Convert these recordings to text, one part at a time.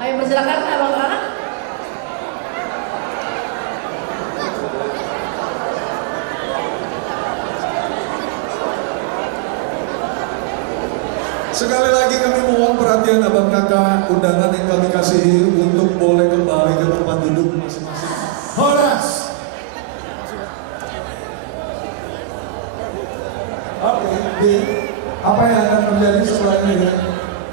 Ayo persilakan abang-abang. Sekali lagi kami mohon perhatian abang kakak undangan yang kami kasihi untuk boleh kembali ke tempat duduk masing-masing. Horas. Oke, apa yang akan terjadi setelah ini?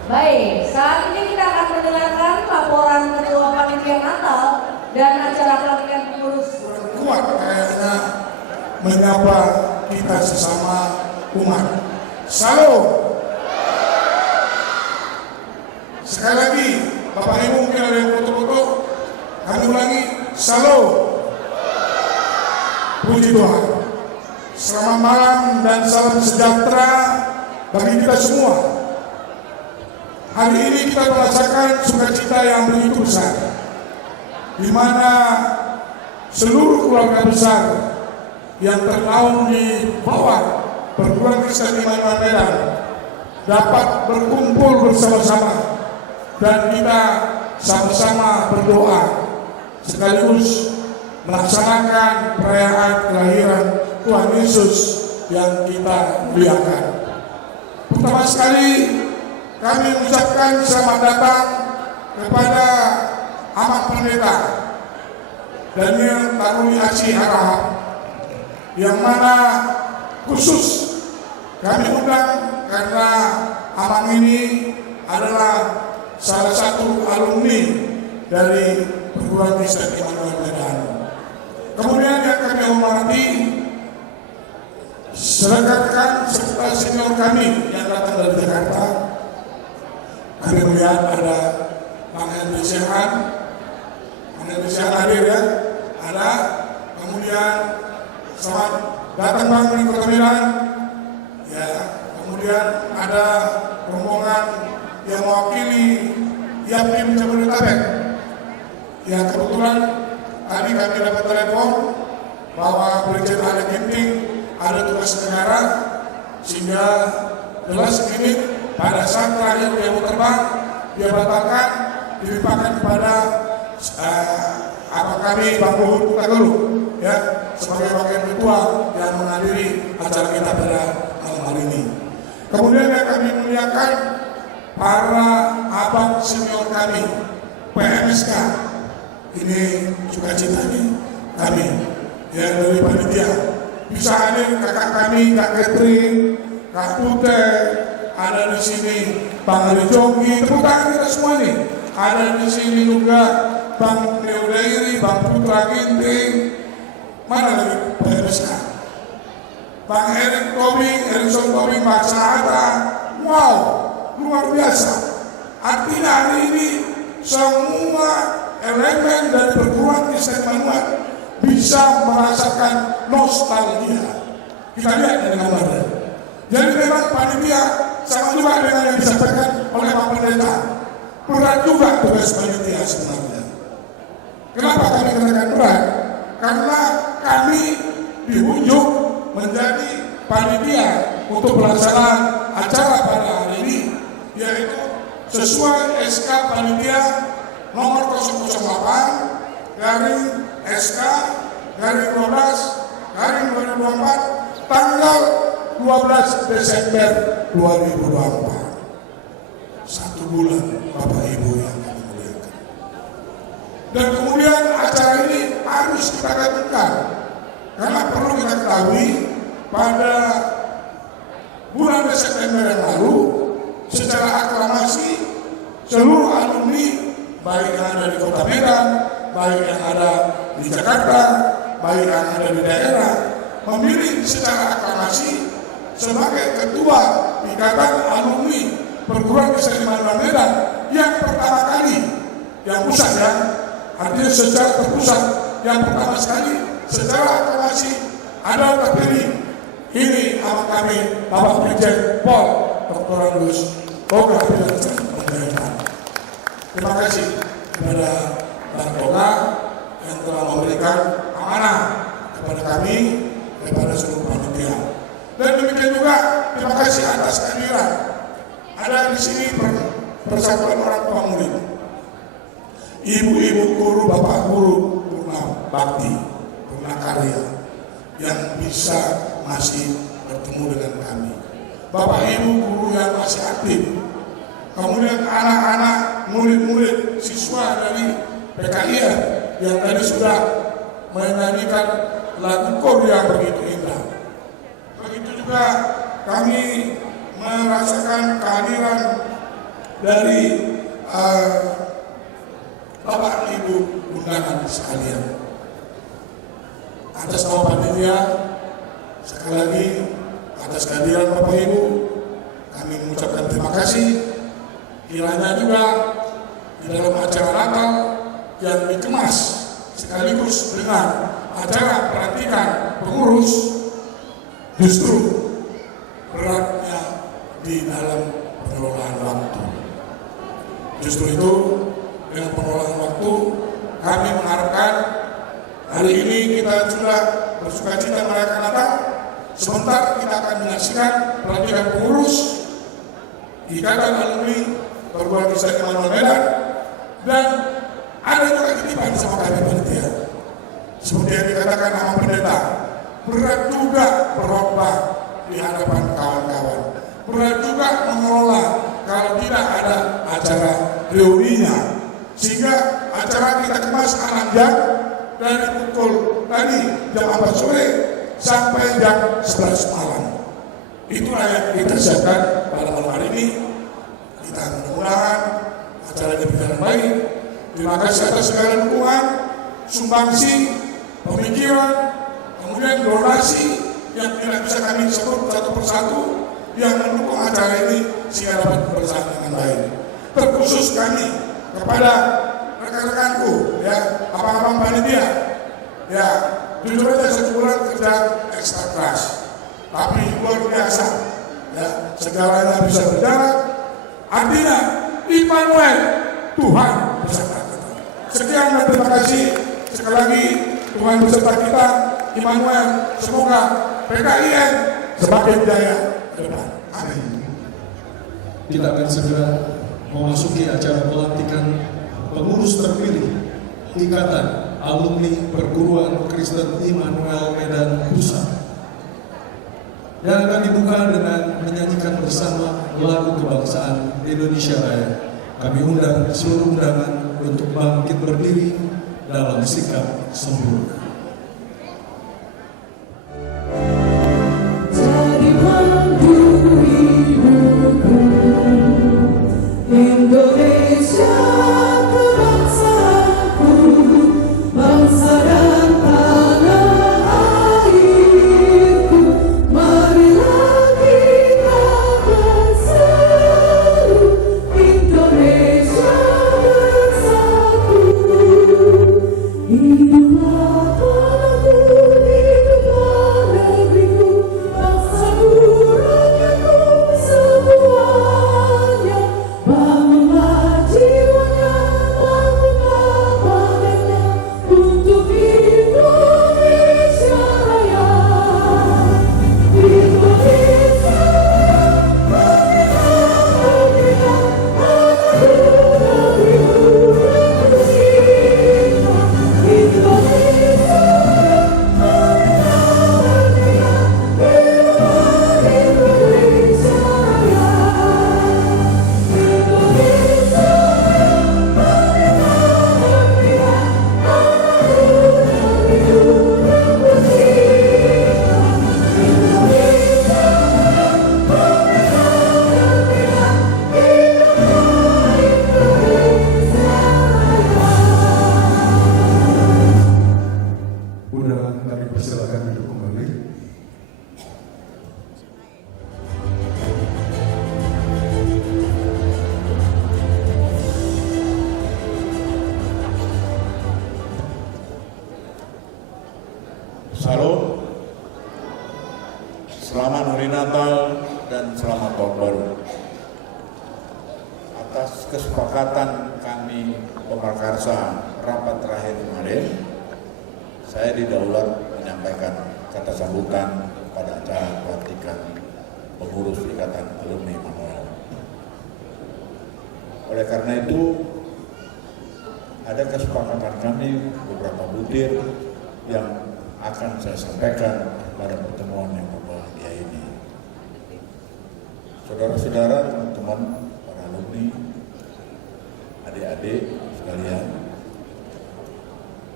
Baik, saat ini kita akan mendengarkan laporan Ketua Panitia Natal dan acara pelatihan pengurus. Kuat kayaknya menyapa kita sesama umat. Salam. Sekali lagi, Bapak Ibu mungkin ada yang foto-foto, kami ulangi, salam. Puji Tuhan. Selamat malam dan salam sejahtera bagi kita semua. Hari ini kita merasakan sukacita yang begitu besar, di mana seluruh keluarga besar yang ternaung di bawah Perguruan Kristen Immanuel Medan dapat berkumpul bersama-sama dan kita sama-sama berdoa sekaligus melaksanakan perayaan kelahiran Tuhan Yesus yang kita muliakan. Pertama sekali kami mengucapkan selamat datang kepada Amat Pendeta Daniel Taruni Aci Harahap, yang mana khusus kami undang karena Amang ini adalah salah satu alumni dari Perguruan Kristen Immanuel Medan. Kemudian yang kami hormati rekan-rekan serta senior kami yang datang dari Jakarta. Kami melihat ada Bang Henry Sehan, hadir ya, ada. Kemudian selamat datang Bang di Kota Medan. Ya, kemudian ada rombongan yang mewakili Yapim Jabodetabek. Ya, kebetulan tadi kami dapat telepon bahwa Brigjen Ale Ginting ada tugas negara, sehingga 11 menit pada saat terakhir dia mau terbang, dia batalkan, dilimpahkan kepada kami Bang Luhut Kutagelu, ya, sebagai wakil ketua yang menghadiri acara kita pada malam hari ini. Kemudian yang kami muliakan para abang senior kami, PMSK, ini sukacita kami yang dari panitia bisa hadir kakak kami, Kak Catherine, Kak Pute, ada di sini Bang Ali Jonggi, tepuk tangan kita semua nih. Ada di sini juga Bang Leo Dairi, Bang Putra Ginting, mana lagi PMSK, Bang Erikson Tobing, Pak Sahata. Wow, luar biasa. Artinya hari ini semua elemen dari Perguruan Kristen Immanuel bisa merasakan nostalgia. Kita lihat dari gambarnya. Jadi memang panitia sama juga dengan yang disampaikan oleh Pak Pendeta. Berat juga tugas panitia sebenarnya. Kenapa kami katakan berat? Karena kami diunjuk menjadi panitia untuk pelaksanaan acara pada hari ini, yaitu sesuai SK panitia nomor 008 garing SK garing 12 garing 2024 tanggal 12 Desember 2024. 1 bulan Bapak Ibu yang kami muliakan. Dan kemudian acara ini harus kita lakukan karena perlu kita ketahui pada bulan Desember yang lalu secara aklamasi seluruh alumni baik yang ada di Kota Medan, baik yang ada di Jakarta, baik yang ada di daerah, memilih secara aklamasi sebagai ketua Ikatan Alumni Perguruan Kristen Immanuel Medan yang pertama kali, yang pusat ya, artinya secara terpusat yang pertama sekali secara aklamasi ada terpilih. Ini abang kami Bapak Brigjen Pol Dr. Andus Boga Pemerintahan. Terima kasih kepada Bang Boga yang telah memberikan amanah kepada kami, kepada seluruh panitia. Dan demikian juga terima kasih atas kehadiran. Ada di sini Persatuan Orang Tua Murid. ibu-ibu guru, bapak guru Purna Bakti, Purna Karya yang bisa masih bertemu dengan kami, bapak ibu guru yang masih aktif, kemudian anak-anak, murid-murid, siswa dari PKIR yang tadi sudah menyanyikan lagu kor yang begitu indah. Begitu juga kami merasakan kehadiran dari Bapak Ibu undangan sekalian. Atas nama panitia, sekali lagi atas kehadiran Bapak Ibu, kami mengucapkan terima kasih. Kiranya juga di dalam acara Natal yang dikemas sekaligus dengan acara pelantikan pengurus, justru beratnya di dalam pengelolaan waktu. Justru itu dengan pengelolaan waktu kami mengharapkan hari ini kita sudah bersukacita merayakan Natal. Sebentar kita akan menyaksikan pelantikan pengurus Ikatan Alumni Perguruan Tinggi Immanuel Medan, dan ada juga titipan sama kami panitia. Seperti yang dikatakan sama pendeta, berat juga berkhotbah di hadapan kawan-kawan. Berat juga mengelola kalau tidak ada acara reuninya. Sehingga acara kita kemas 6 jam dari pukul tadi jam 4 sore sampai jam 11 malam. Itulah yang kita siapkan pada malam hari ini. Kita mudah-mudahan acara ini berjalan baik. Terima kasih atas segala dukungan, sumbangsi, pemikiran, kemudian donasi yang tidak bisa kami sebut satu persatu yang mendukung acara ini sehingga dapat berjalan dengan baik. Terkhusus kami kepada rekan-rekanku, ya, abang-abang panitia, ya, jujur aja 1 bulan kerja ekstra keras, tapi luar biasa, ya, segalanya bisa berjalan. Artinya Immanuel, Tuhan beserta kita. Sekian dan terima kasih sekali lagi. Tuhan beserta kita, Immanuel. Semoga PKIN semakin jaya ke depan. Amin. Kita akan segera memasuki acara pelantikan pengurus terpilih Ikatan Alumni Perguruan Kristen Immanuel Medan Pusat, yang akan dibuka dengan menyanyikan bersama lagu kebangsaan Indonesia Raya. Kami undang seluruh undangan untuk bangkit berdiri dalam sikap sempurna. Jadi mandiri ibuku, Indonesia kebangsaanku, bangsa dan tanah airku. Marilah kita bersatu, Indonesia bersatu. Hiduplah tanahku, hiduplah negeriku, bangsaku, rakyatku semuanya. Bangunlah jiwanya, bangunlah badannya untuk Indonesia Raya. Indonesia, merdeka, merdeka, anak negeriku yang tercinta. Indonesia, merdeka, merdeka, hiduplah Indonesia Raya. Indonesia, merdeka, merdeka, anak negeriku yang tercinta. Indonesia, merdeka, merdeka, hiduplah Indonesia Raya. Undangan kami persilakan duduk kembali. Salam, selamat hari Natal dan selamat tahun baru. Atas kesepakatan kami pemakarsa rapat terakhir kemarin, saya didaulat menyampaikan kata sambutan pada acara pelantikan pengurus Ikatan Alumni Immanuel. Oleh karena itu, ada kesepakatan kami beberapa butir yang akan saya sampaikan pada pertemuan yang berbahagia ini. Saudara-saudara, teman-teman, para alumni, adik-adik sekalian,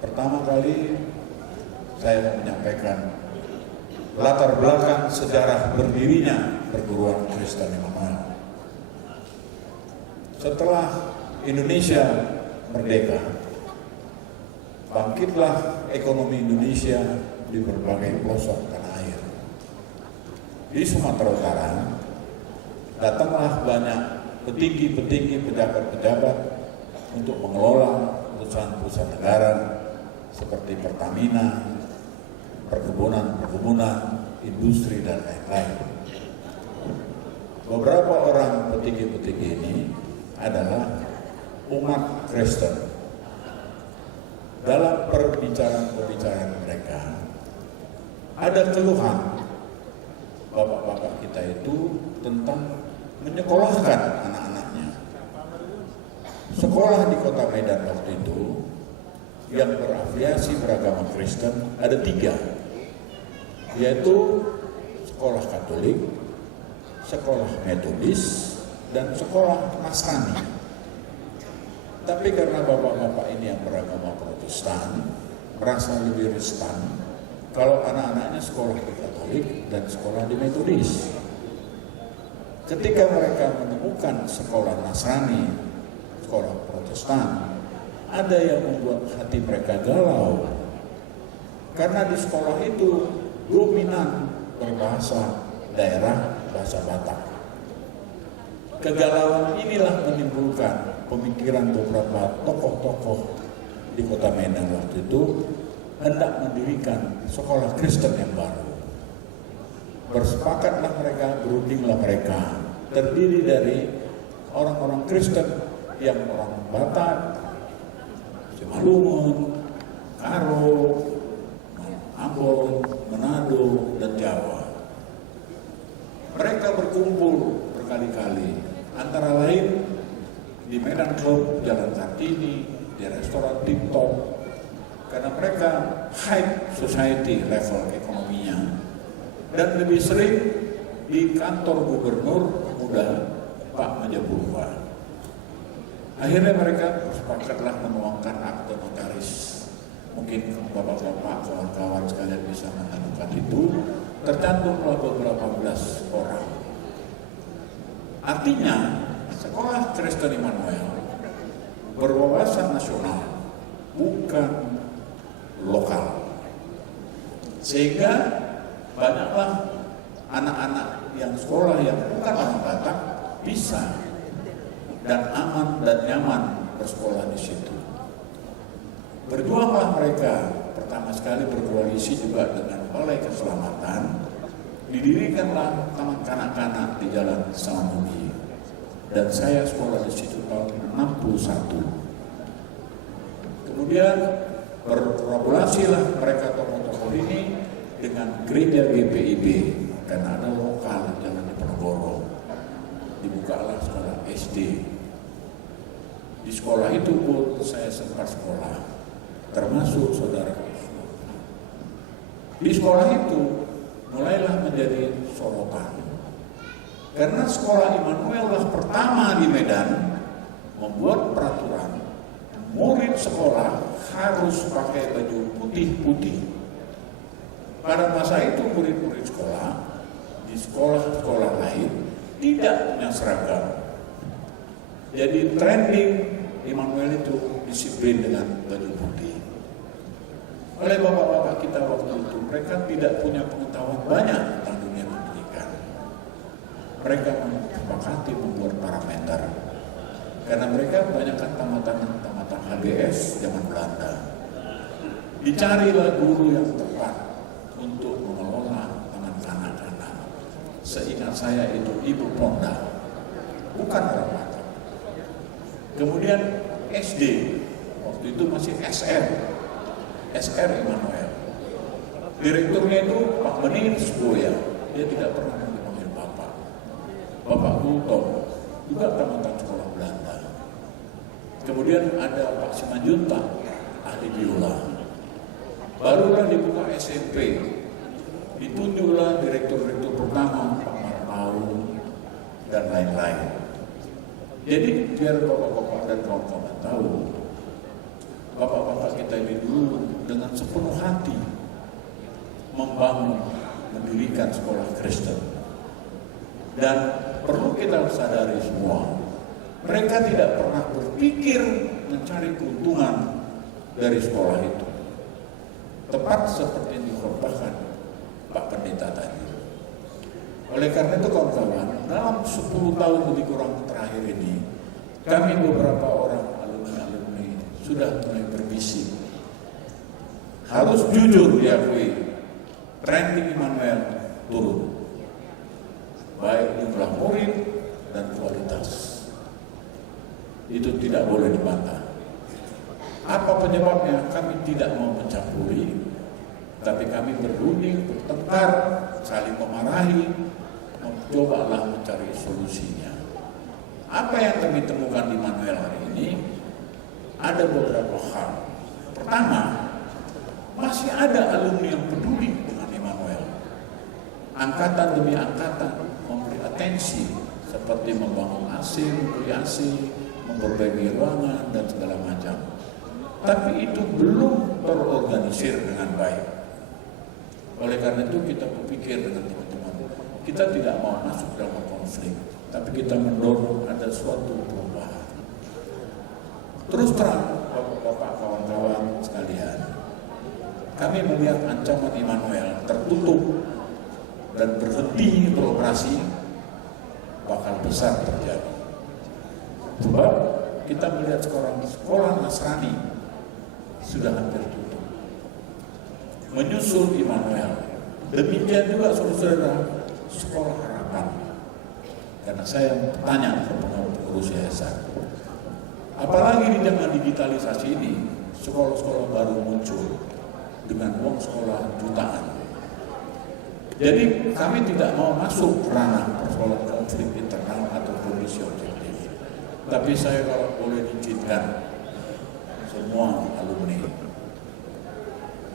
pertama kali saya mau menyampaikan latar belakang sejarah berdirinya perguruan Kristen Immanuel. Setelah Indonesia merdeka, bangkitlah ekonomi Indonesia di berbagai pelosok tanah air. Di Sumatera Utara, datanglah banyak petinggi-petinggi pejabat-pejabat untuk mengelola perusahaan-perusahaan negara seperti Pertamina, perkebunan, industri, dan lain-lain. Beberapa orang petinggi-petinggi ini adalah umat Kristen. Dalam perbicaraan mereka, ada keluhan bapak-bapak kita itu tentang menyekolahkan anak-anaknya. Sekolah di kota Medan waktu itu yang berafiliasi beragama Kristen ada 3, yaitu sekolah Katolik, sekolah Metodis, dan sekolah Nasrani. Tapi karena bapak-bapak ini yang beragama Protestan merasa lebih riskan kalau anak-anaknya sekolah di Katolik dan sekolah di Metodis. Ketika mereka menemukan sekolah Nasrani, sekolah Protestan, ada yang membuat hati mereka galau. Karena di sekolah itu dominan berbahasa daerah, bahasa Batak. Kegalauan inilah menimbulkan pemikiran beberapa tokoh-tokoh di kota Medan waktu itu hendak mendirikan sekolah Kristen yang baru. Bersepakatlah mereka, berundinglah mereka, terdiri dari orang-orang Kristen yang orang Batak, Simalungun, Karo, Ambon, Manado, dan Jawa. Mereka berkumpul berkali-kali, antara lain di Medan Club, Jalan Kartini, di restoran Tip Top, karena mereka high society level ekonominya, dan lebih sering di kantor gubernur muda Pak Majapahit. Akhirnya mereka sepakatlah menuangkan akte notaris. Mungkin bapak-bapak, kawan-kawan sekalian bisa menemukan itu. Tercantumlah beberapa belas orang. Artinya, sekolah Kristen Immanuel berwawasan nasional, bukan lokal. Sehingga banyaklah anak-anak yang sekolah yang bukan orang Batak bisa dan aman dan nyaman bersekolah di situ. Berjuanglah mereka, pertama sekali berkoalisi juga dengan Balai Keselamatan, didirikanlah taman kanak-kanak di Jalan Samudi, dan saya sekolah di situ tahun 61. Kemudian berkolaborasilah mereka tokoh-tokoh ini dengan gereja GPIB, karena ada lokal Jalan Diponegoro. Dibukalah sekolah SD. Di sekolah itu pun saya sempat sekolah, termasuk saudara. Di sekolah itu mulailah menjadi sorotan, karena sekolah Immanuel lah pertama di Medan membuat peraturan murid sekolah harus pakai baju putih-putih. Pada masa itu murid-murid sekolah di sekolah-sekolah lain tidak punya seragam. Jadi trending Immanuel itu disiplin dengan baju putih. Oleh bapak-bapak kita waktu itu, mereka tidak punya pengetahuan banyak tentang dunia pendidikan. Mereka menyepakati membuat parameter, karena mereka kebanyakan tamatan HGS zaman Belanda. Dicarilah guru yang tepat untuk mengelola taman kanak-kanak. Seingat saya itu Ibu Ponda, bukan orang Batak. Kemudian SD, waktu itu masih SR Immanuel. Direkturnya itu Pak Menir Suboya, dia tidak pernah dipanggil Bapak. Bapak Gultom, juga tamatan sekolah Belanda. Kemudian Kemudian ada Pak Simanjuntak, ahli biola. Barulah dibuka SMP, ditunjuklah direktur-direktur pertama, Pak Marpau, dan lain-lain. Jadi biar bapak-bapak dan kawan-kawan tahu, bapak-bapak kita ini dulu dengan sepenuh hati membangun, mendirikan sekolah Kristen. Dan perlu kita sadari semua, mereka tidak pernah berpikir mencari keuntungan dari sekolah itu. Tepat seperti yang dikhotbahkan Pak Pendeta tadi. Oleh karena itu kawan-kawan, dalam 10 tahun lebih kurang terakhir ini, kami beberapa orang alumni-alumni sudah mulai berbisik. Harus jujur diakui, ranking Immanuel turun. Baik jumlah murid dan kualitas. Itu tidak boleh dibantah. Apa penyebabnya? Kami tidak mau mencampuri, tapi kami berunding, bertengkar, saling memarahi, mencobalah mencari solusinya. Apa yang kami temukan di Immanuel hari ini, ada beberapa hal. Pertama, masih ada alumni yang peduli dengan Immanuel. Angkatan demi angkatan memberi atensi, seperti membangun AC, memberi AC, memperbaiki ruangan, dan segala macam. Tapi itu belum terorganisir dengan baik. Oleh karena itu kita berpikir dengan teman-teman, kita tidak mau masuk dalam konflik, tapi kita mendorong ada suatu perubahan. Terus terang, bapak-bapak, kawan-kawan sekalian, kami melihat ancaman Immanuel tertutup dan berhenti beroperasi bakal besar terjadi. Sebab kita melihat sekolah Nasrani sudah hampir tutup. Menyusul Immanuel. Demikian juga saudara sekolah harapan. Karena saya tanya ke pengurus yayasan, apalagi di zaman digitalisasi ini, sekolah-sekolah baru muncul dengan uang sekolah jutaan. Jadi kami tidak mau masuk ranah persoalan konflik internal atau kondisi objektif. Tapi saya kalau boleh diizinkan, semua alumni,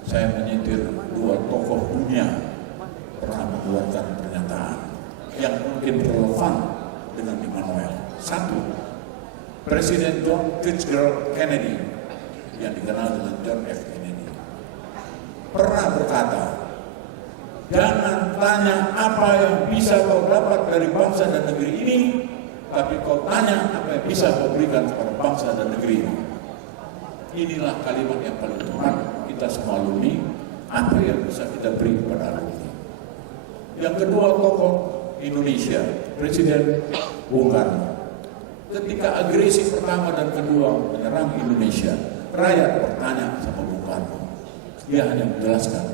saya menyetir 2 tokoh dunia pernah mengeluarkan pernyataan yang mungkin relevan dengan Immanuel. 1, Presiden John Fitzgerald Kennedy yang dikenal dengan John F. Kennedy pernah berkata, jangan tanya apa yang bisa kau dapat dari bangsa dan negeri ini, tapi kau tanya apa yang bisa kau berikan kepada bangsa dan negeri ini. Inilah kalimat yang paling tepat kita semua alumni, apa yang bisa kita beri kepada alumni. Yang kedua, tokoh Indonesia, Presiden Bung Karno. Ketika agresi pertama dan kedua menyerang Indonesia, rakyat bertanya sama Bung Karno. Dia hanya menjelaskan,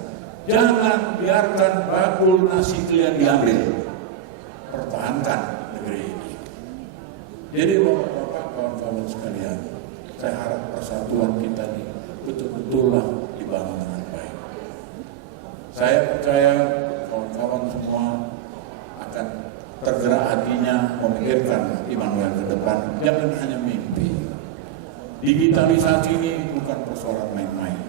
jangan biarkan bakul nasi kalian diambil, pertahankan negeri ini. Jadi bapak-bapak, kawan-kawan sekalian, saya harap persatuan kita ini betul-betullah dibangun dengan baik. Saya percaya kawan-kawan semua akan tergerak hatinya memikirkan Immanuel ke depan, jangan hanya mimpi. Digitalisasi ini bukan persoalan main-main.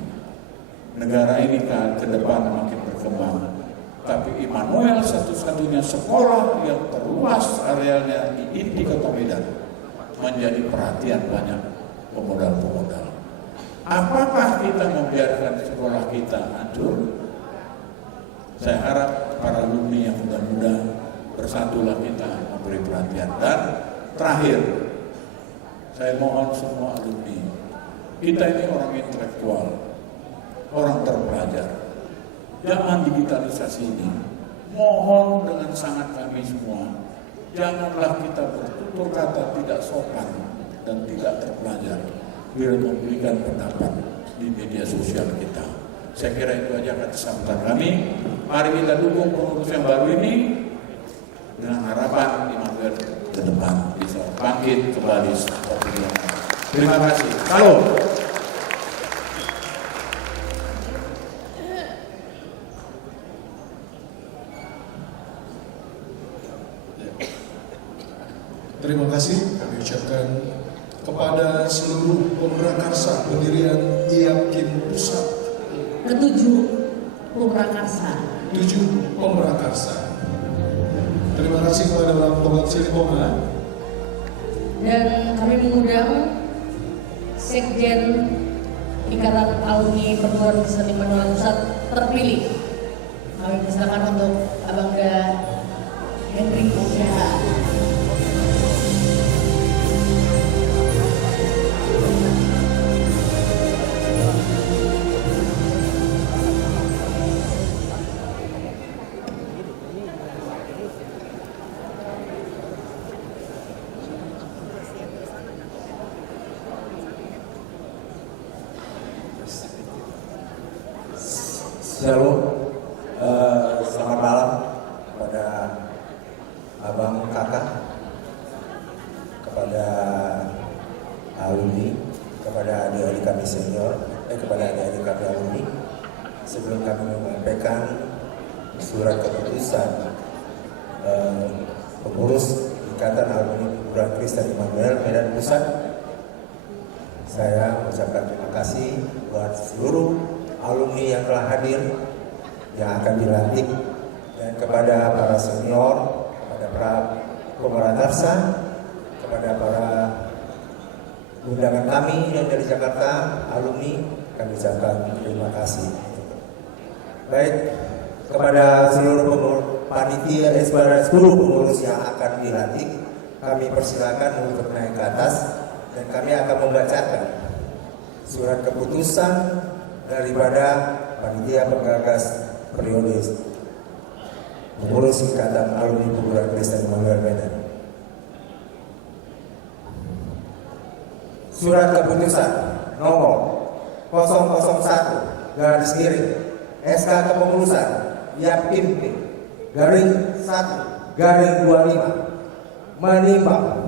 Negara ini ke depan makin berkembang, tapi Immanuel satu-satunya sekolah yang terluas arealnya di inti kota Medan menjadi perhatian banyak pemodal-pemodal. Apakah kita membiarkan sekolah kita hancur? Saya harap para alumni yang muda-muda bersatulah kita memberi perhatian. Dan terakhir, saya mohon semua alumni, kita ini orang intelektual, orang terpelajar. Zaman digitalisasi ini, mohon dengan sangat kami semua, janganlah kita bertutur kata tidak sopan dan tidak terpelajar bila memberikan pendapat di media sosial kita. Saya kira itu aja kesempatan kami. Mari kita dukung pengurus yang baru ini dengan harapan Immanuel ke depan bisa bangkit kembali seperti yang. Terima kasih. Salam. Terima kasih kami ucapkan kepada seluruh pemrakarsa pendirian IAKIN Pusat. Ketujuh pemrakarsa. 7 pemrakarsa. Terima kasih kepada Bapak Silitonga. Dan kami mengundang Sekjen Ikatan Alumni Perguruan Tinggi Immanuel Pusat terpilih. Kami persilakan untuk Abangga Henry Syah. Shalom, selamat malam kepada abang kakak, kepada alumni, kepada adik-adik kami senior, kepada adik-adik kami alumni. Sebelum kami menyampaikan surat keputusan pengurus Ikatan Alumni Perguruan Kristen Immanuel Medan Pusat, saya mengucapkan terima kasih buat seluruh alumni yang telah hadir, yang akan dilantik, dan kepada para senior, kepada para pemrakarsa, kepada para undangan kami yang dari Jakarta, alumni, kami ucapkan terima kasih. Baik, kepada seluruh panitia, seluruh pengurus yang akan dilantik, kami persilakan untuk naik ke atas, dan kami akan membacakan surat keputusan daripada panitia penggagas periode pengurus Ikatan Alumni Perguruan Kristen Immanuel Medan. Surat keputusan nomor 001 garis miring SK kepengurusan YAKIN P garing 1 garing 25 menimbang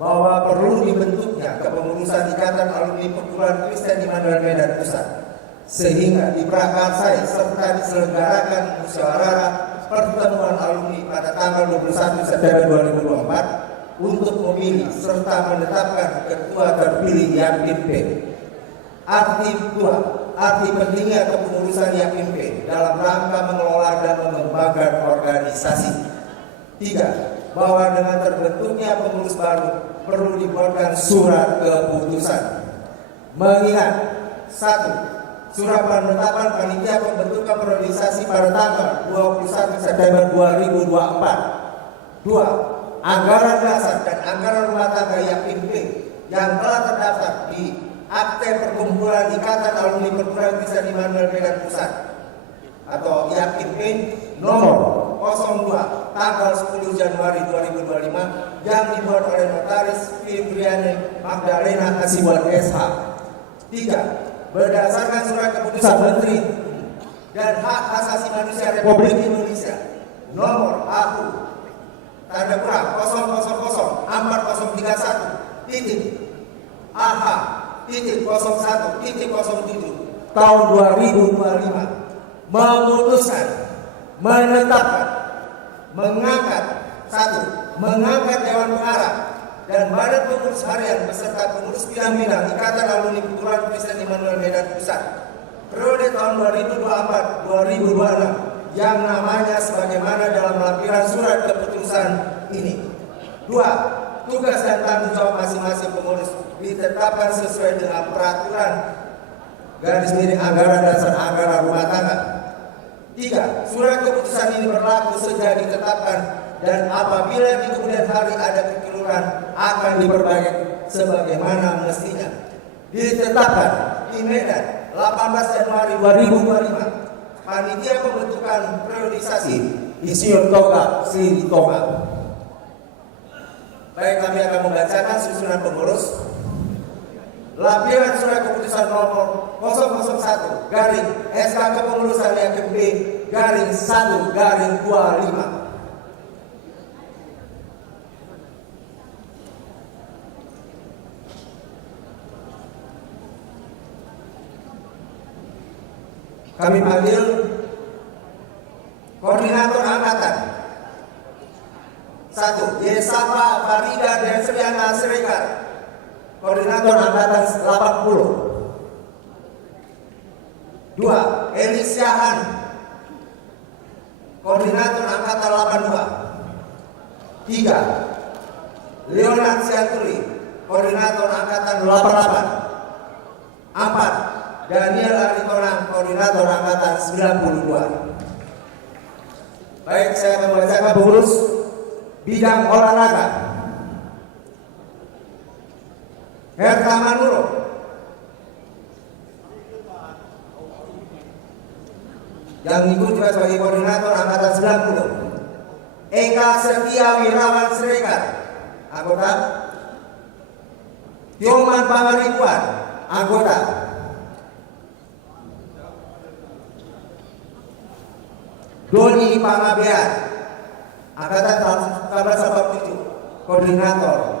bahwa perlu dibentuknya kepengurusan Ikatan Alumni Perguruan Kristen Immanuel Medan Pusat, sehingga diprakarsai serta diselenggarakan musyawarah pertemuan alumni pada tanggal 21 September 2024 untuk memilih serta menetapkan ketua terpilih YAKIN P. Arti 2, arti pentingnya kepengurusan YAKIN P dalam rangka mengelola dan mengembangkan organisasi. 3, bahwa dengan terbentuknya pengurus baru perlu dibuatkan surat keputusan. Mengingat 1. Surat penetapan panitia pembentukan periodisasi pada tanggal 21 September 2024. 2. Anggaran dasar dan anggaran rumah tangga YAKIN P yang telah terdaftar di Akte Perkumpulan Ikatan Alumni Perguruan Kristen Immanuel Medan Pusat atau YAKIN P nomor 02 tanggal 10 Januari 2025 yang dibuat oleh Notaris Fibriani Magdalena Kasibuan SH. 3. Berdasarkan surat keputusan Menteri dan Hak Asasi Manusia Republik Indonesia nomor AU tanda kurang 0004031 titik AH titik 01 titik 07 tahun 2025 memutuskan menetapkan mengangkat 1. Mengangkat Dewan Pengarah dan Badan Pengurus Harian beserta pengurus bidang-bidang Ikatan Alumni Perguruan Kristen Immanuel Medan Pusat periode tahun 2024-2026 yang namanya sebagaimana dalam lampiran surat keputusan ini. 2. Tugas dan tanggung jawab masing-masing pengurus ditetapkan sesuai dengan peraturan garis miring anggaran dasar anggaran rumah tangga. 3. Surat keputusan ini berlaku sejak ditetapkan dan apabila di kemudian hari ada kekeliruan akan diperbaiki sebagaimana mestinya. Ditetapkan di Medan 18 Januari 2025 panitia pembentukan periodisasi Insinyur Toga Sri Toga. Baik, kami akan membacakan susunan pengurus. Lampiran surat keputusan nomor 001 garing SK kepengurusan YAKIN P garing 1 garing 25. Kami panggil koordinator angkatan 1. Yesapa Farida Desriana Siregar Koordinator Angkatan 80. 2. Eli Syahan, Koordinator Angkatan 82. 3. Leonard Sianturi, Koordinator Angkatan 88. 4. Daniel Aritonang, Koordinator Angkatan 92. Baik, saya akan membacakan pengurus bidang olahraga. Herta Manuro, yang ikut juga sebagai koordinator Angkatan 90. Eka Setia Wirawan Siregar, anggota. Tioman Pangaribuan, anggota. Doni Pangabean, Angkatan 1987, koordinator.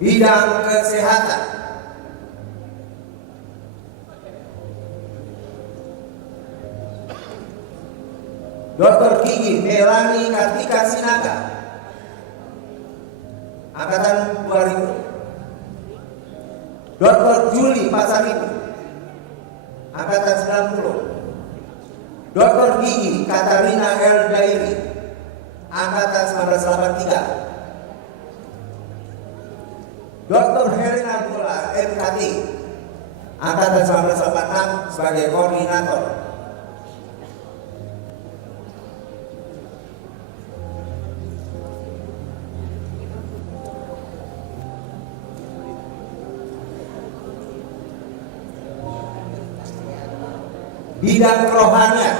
Bidang kesehatan. Dr. Gigi Melani Kartika Sinaga, Angkatan 2000. Dr. Juli Pasaribu, Angkatan 90. Dr. Gigi Katarina El Dairi, Angkatan 1983. Dr. Helena Bola MKT, Angkatan 1986 sebagai koordinator. Bidang kerohanian.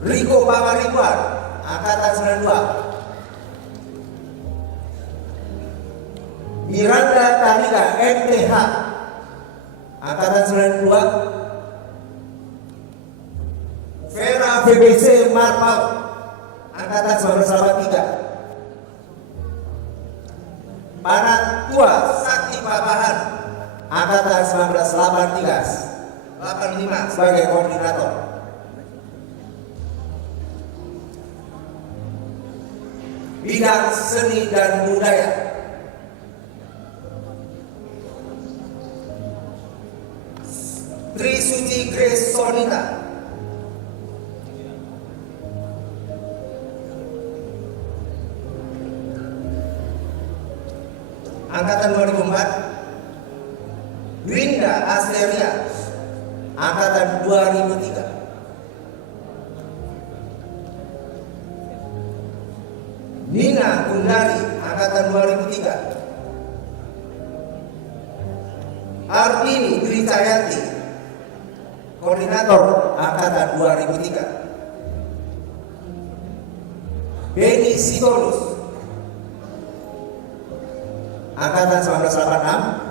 Riko Pangaribuan, Angkatan 92. Miranda Tarika MTH, Angkatan 92. Vera BBC Marpau, Angkatan 1983. Panat Tua Sakti Papahan, Angkatan 1985 sebagai koordinator. Bidang seni dan budaya. Trisuci Grace Sonita, Angkatan 2004. Winda Asteria, Angkatan 2003. Nina Gundari, Angkatan 2003. Artini Dwi Cayanti, koordinator Angkatan 2003. Beni Sitorus, Angkatan 1986.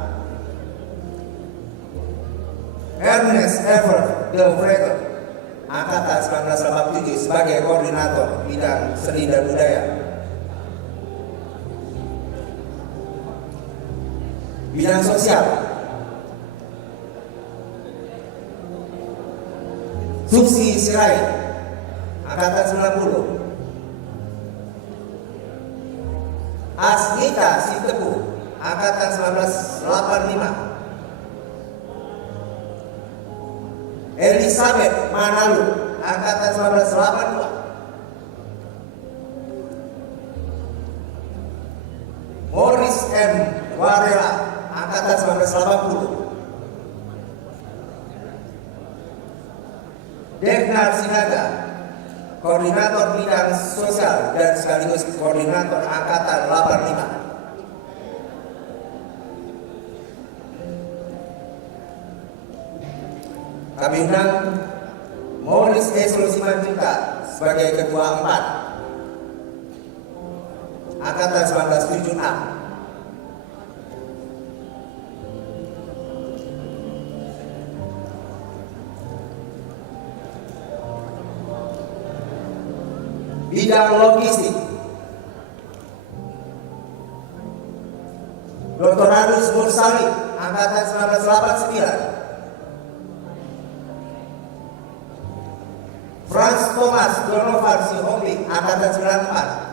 Ernest Ever De Vrekel, Angkatan 1987 sebagai koordinator bidang seni dan budaya. Bidang sosial. Susi Sirai, Angkatan 90. Asnita Sitepu, Angkatan 1985. Elizabeth Manalu, Angkatan 1982. Morris M. Warela, Angkatan 1980. Degnar Sinaga, koordinator bidang sosial dan sekaligus koordinator Angkatan 85. Kami undang Morris Esro Simanjunta sebagai ketua 4 Angkatan 1976. Bidang logistik. Dr. Harus Mursali, Angkatan 1989. Franz Thomas Donovan Sihombing, Angkatan 94.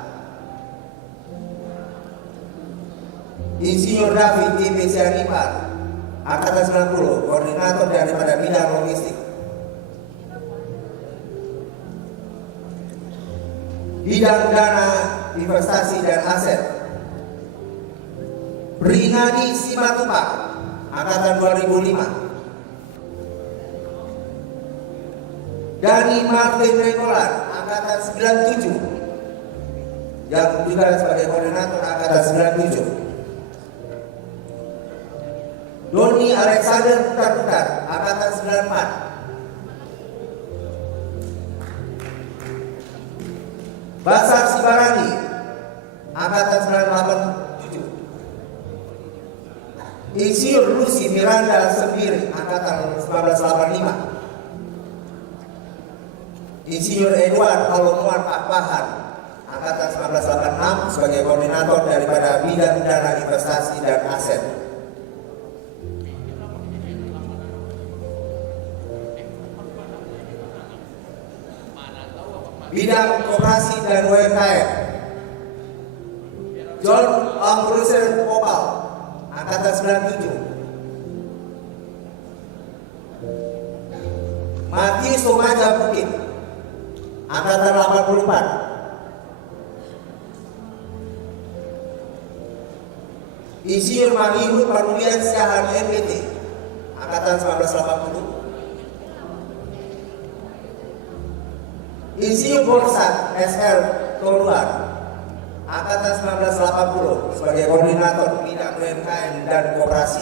Insinyur David T. Sianipar, Angkatan 90, koordinator daripada bidang logistik. Bidang dana, investasi dan aset, Bringadi Simatupang, Angkatan 2005. Dani Martin Renolan, Angkatan 97, yang juga sebagai koordinator Angkatan 97. Doni Alexander Putar, Angkatan 94. Basar Sibarani, Angkatan 987. Insinyur Lucy Miranda Sembiri, Angkatan 1985. Insinyur Edward Halomuan Pakpahan, Angkatan 1986 sebagai koordinator daripada bidang dana investasi dan aset. Bidang koperasi dan UMKM, John Ambrose Popal, Angkatan 97. Mati Somaja Bukit, Angkatan 84. Insinyur Mangihu Panulian Siahan MPT, Angkatan 1980. Insinyur Borsat SR Toluan, Angkatan 1980 sebagai koordinator bidang UMKM dan koperasi.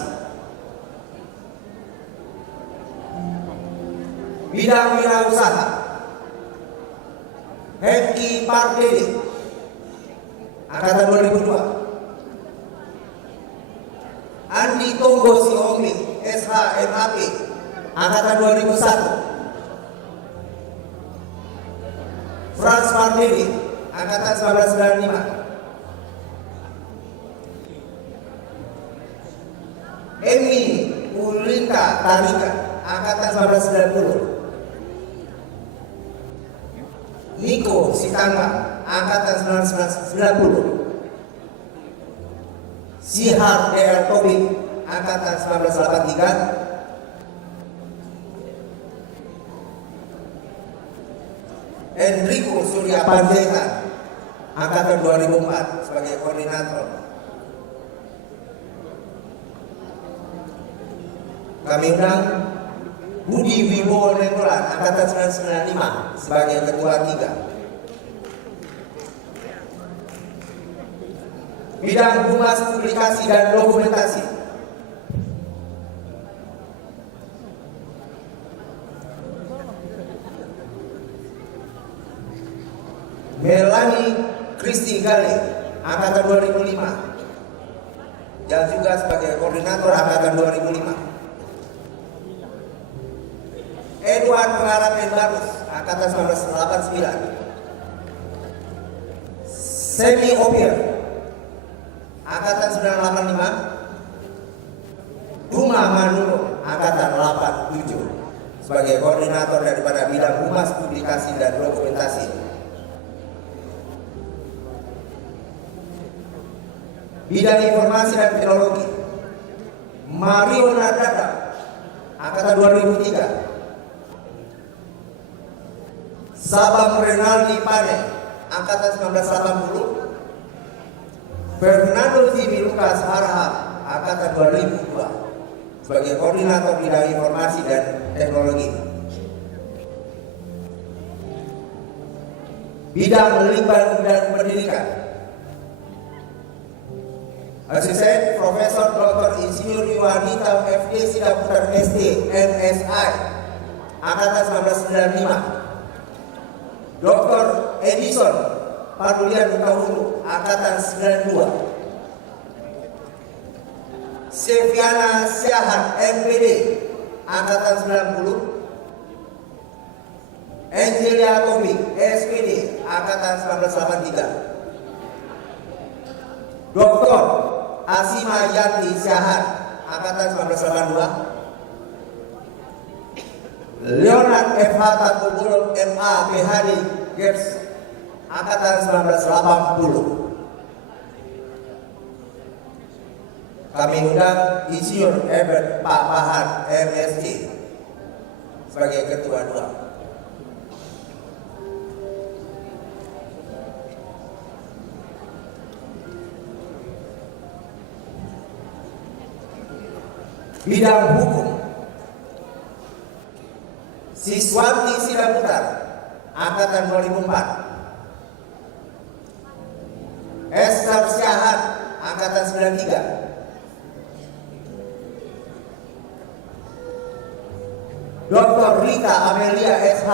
Bidang wirausaha, Hengki Pardede, Angkatan 2002. Andi Tonggo Sihombing SHMAP, Angkatan 2001. Franz Pardede, Angkatan 1995. Emi Ulinka Tarika, Angkatan 1990. Niko Sitangga, Angkatan 1990. Sihar DR Tobing, Angkatan 1983. Enrico Surya Panjaitan, Angkatan 2004 sebagai koordinator. Kami undang Budi Wibowo Renolan, Angkatan 1995 sebagai ketua 3. Bidang humas publikasi dan dokumentasi, Melani Kristi Gale, Angkatan 2005, yang juga sebagai koordinator Angkatan 2005. Edward Pengarap Barus, Angkatan 1989. Semi Opir, Angkatan 1985. Duma Manuro, Angkatan 87 sebagai koordinator daripada bidang humas publikasi dan dokumentasi. Bidang informasi dan teknologi, Mario Nadada, Angkatan 2003. Sabang Renaldi Pane, Angkatan 1980. Fernando Jimmy Lucas Harahap, Angkatan 2002 sebagai koordinator bidang informasi dan teknologi. Bidang limbah dan pendidikan, Asisten Profesor Dr. Insinyur Yuanita FD Sidaputar SD MSI, Angkatan 1995. Dr. Edison Padulian Kahulu, Angkatan 92. Seviana Siahan MPD, Angkatan 90. Angelia Tommy SPD, Angkatan 1983. Dr. Asima Yanti Siahan, Angkatan 1982. Leonard F.H. Tangkubul M.A. PhD Gers Angkatan 1980. Kami undang Insinyur Ebert Pak Pahan MSc sebagai ketua 2. Bidang hukum, Siswanti Sidaputar, Angkatan 2004. Esther Syahan, Angkatan 93. Dr. Rita Amelia SH,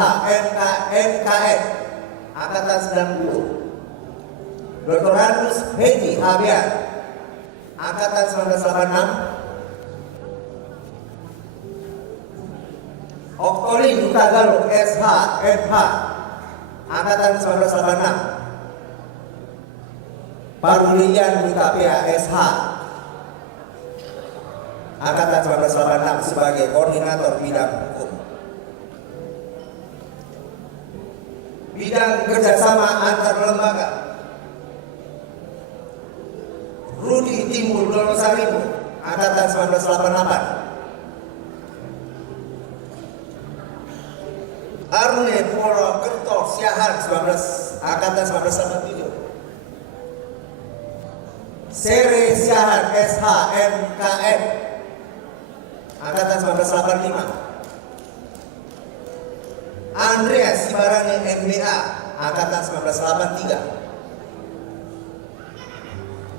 MKM, Angkatan 90. Dr. Andrus Hedi Habian, Angkatan 1986. Oktori Utagalo SH, MH, Angkatan 1986. Parulian Utapia SH, Angkatan 1986 sebagai koordinator bidang hukum. Bidang kerjasama antar lembaga, Rudi Timur Donosaribu, Angkatan 1988. Arne Puro Kerto Siahan, Angkatan 1987. Sere Siahan SH MKM, Angkatan 1985. Andreas Sibarani MBA, Angkatan 1983.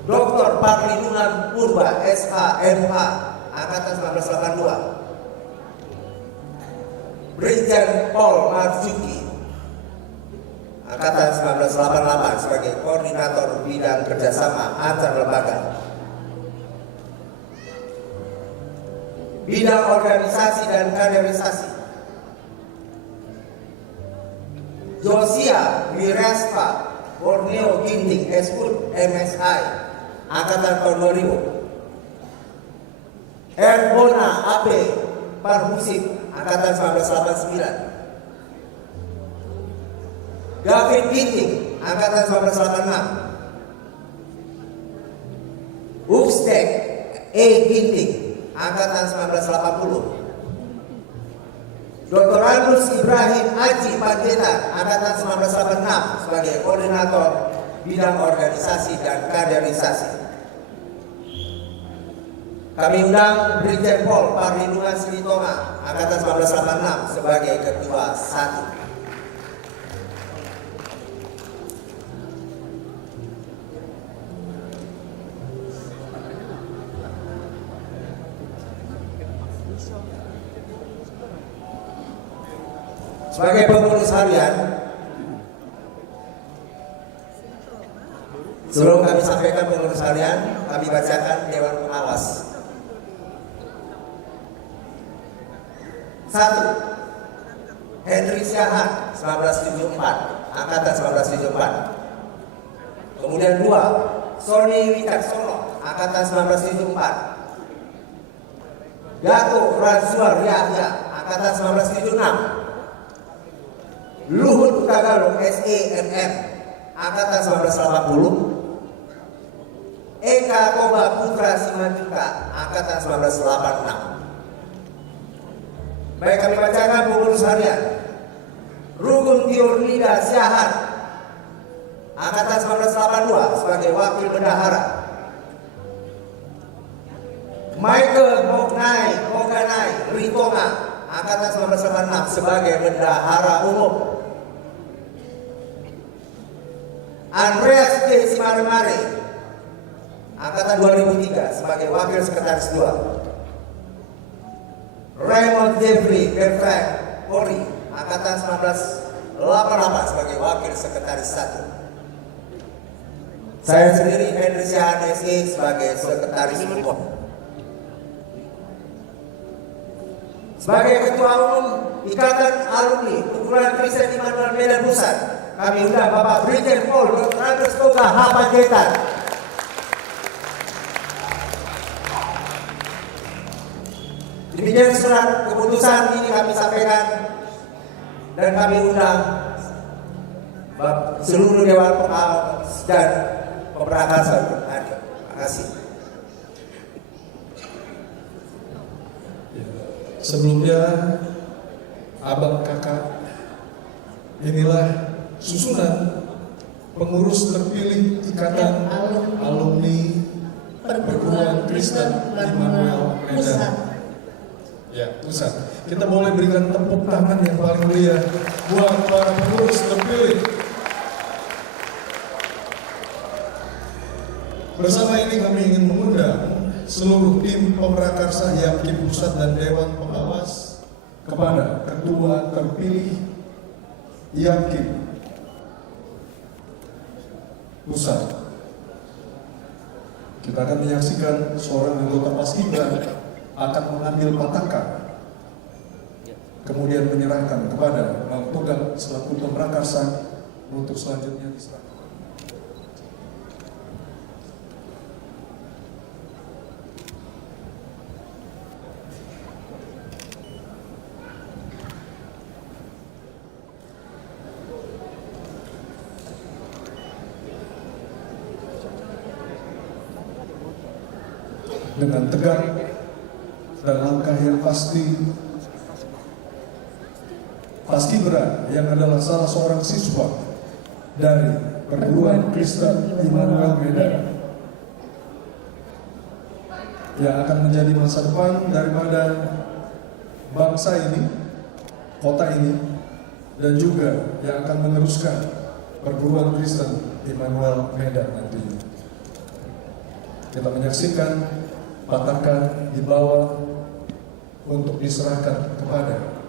Dr. Parlinunan Purba SH MH, Angkatan 1982. Brigjen Paul Marzuki, Angkatan 1988 sebagai koordinator bidang kerjasama antar lembaga. Bidang organisasi dan kaderisasi, Josia Wirespa Borneo Ginting Eskud MSI, Angkatan tahun 2000. Erbona AB Parmusik, Angkatan 1989. David Ginting, Angkatan 1986. Upstek E. Ginting, Angkatan 1980. Dr. Andrus Ibrahim Aji Panjaitan, Angkatan 1986 sebagai koordinator bidang organisasi dan kaderisasi. Kami undang Brigjen Pol Parlinunan Silitonga, Angkatan 1986 sebagai ketua 1. Sebagai pengurus harian, sebelum kami sampaikan pengurus harian, kami bacakan Dewan Pengawas. 1. Henry Syahan, 1974, Angkatan 1974. Kemudian 2. Sony Wicaksono, Angkatan 1974. Gatot Ransuar Yahya, Angkatan 1976. Luhut Utagalo SEMM, Angkatan 1980. Eka Koba Putra Simanjuta, Angkatan 1986. Baik, kami bacakan pengurus harian. Rugun Tiurnida Syahan, Angkatan 1982 sebagai wakil bendahara. Michael Moganai Ritonga, Angkatan 1986 sebagai bendahara umum. Andreas J. Simaremare, Angkatan 2003 sebagai wakil sekretaris 2. Raymond Jeffrey Bertrand Polri, Angkatan 1988 sebagai wakil sekretaris 1. Saya sendiri Henry Syahan SE sebagai sekretaris umum. Sebagai ketua umum Ikatan Alumni Perguruan Kristen Immanuel Medan Pusat, kami undang Bapak Brigjen Pol Dr. Andrus Toga H. Panjaitan. Demikian surat keputusan ini kami sampaikan dan kami undang seluruh Dewan Pengawas dan Pemberantasan. Terima kasih. Sebelumnya, abang kakak, inilah susunan pengurus terpilih Ikatan Alumni Perguruan Kristen Immanuel Medan. Ya, pusat. Kita boleh berikan tepuk tangan yang paling meriah buat para pengurus terpilih. Bersama ini kami ingin mengundang seluruh tim pemrakarsa YAPKIM Pusat dan Dewan Pengawas kepada Ketua terpilih YAPKIM Pusat. Kita akan menyaksikan seorang anggota Paskibra akan mengambil patakan, kemudian menyerahkan kepada Bang Togam selaku pemrakarsa untuk selanjutnya diserahkan. Dengan tegak dan langkah yang pasti, Paskibra yang adalah salah seorang siswa dari Perguruan Kristen Immanuel Medan yang akan menjadi masa depan daripada bangsa ini, kota ini, dan juga yang akan meneruskan Perguruan Kristen Immanuel Medan nantinya. Kita menyaksikan patakan di bawah untuk diserahkan kepada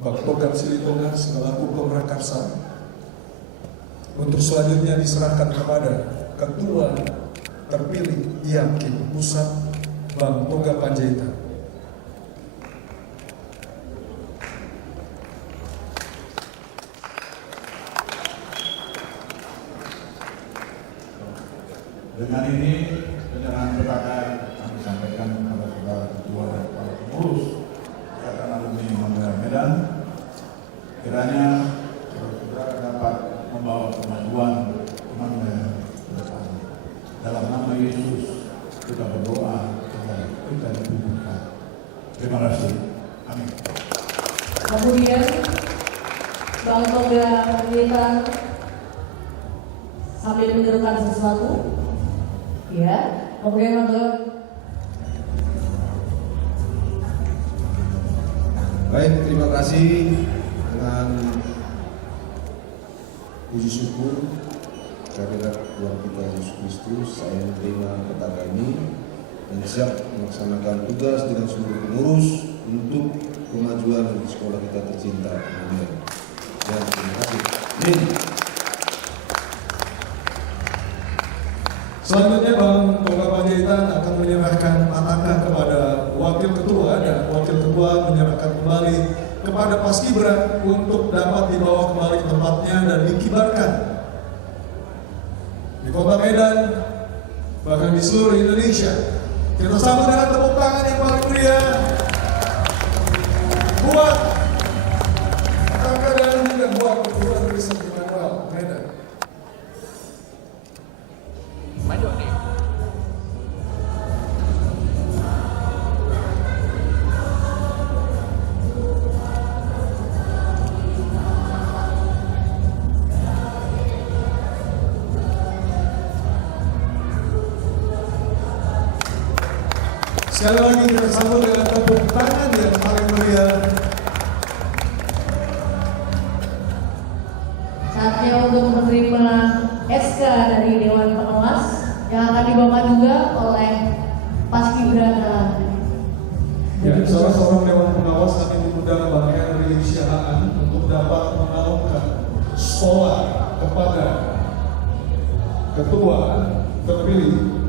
Bang Togam Silitonga selaku pemrakarsa, untuk selanjutnya diserahkan kepada Ketua terpilih YAPKIM Pusat Bang Toga Panjaitan. Dengan ini penyerahan petakan kami sampaikan kepada saudara ketua dan para pengurus Ikatan Alumni Immanuel Medan. Kiranya saudara dapat membawa kemajuan Immanuel ke depan. Dalam nama Yesus kita berdoa dan kita dibutuhkan. Terima kasih. Amin. Kemudian Bang Toga Panjaitan sambil menyerukan sesuatu. Ya, kemudian Bang Toga. Baik, terima kasih. Dengan puji syukur kehadirat Tuhan kita Yesus Kristus, saya menerima petakan ini dan siap melaksanakan tugas dengan seluruh pengurus untuk kemajuan sekolah kita tercinta. Amin. Dan terima kasih. Amin. Selanjutnya Bang Toga Panjaitan akan menyerahkan patakan kepada Wakil Ketua dan Wakil Ketua menyerahkan kembali kepada Paskibra untuk dapat dibawa kembali ke tempatnya dan dikibarkan di Kota Medan, bahkan di seluruh Indonesia. Kita sambut dengan tepuk tangan yang paling meriah buat patakan dan buat Perguruan Kristen Immanuel Medan. Sekali lagi kita sambut dengan tepuk tangan yang paling meriah. Saatnya untuk menerima SK dari Dewan Pengawas yang akan dibawa juga oleh Paskibra. Ya, salah seorang Dewan Pengawas kami mengundang Bang Henry Syahaan untuk dapat mengalungkan sekolah kepada Ketua terpilih.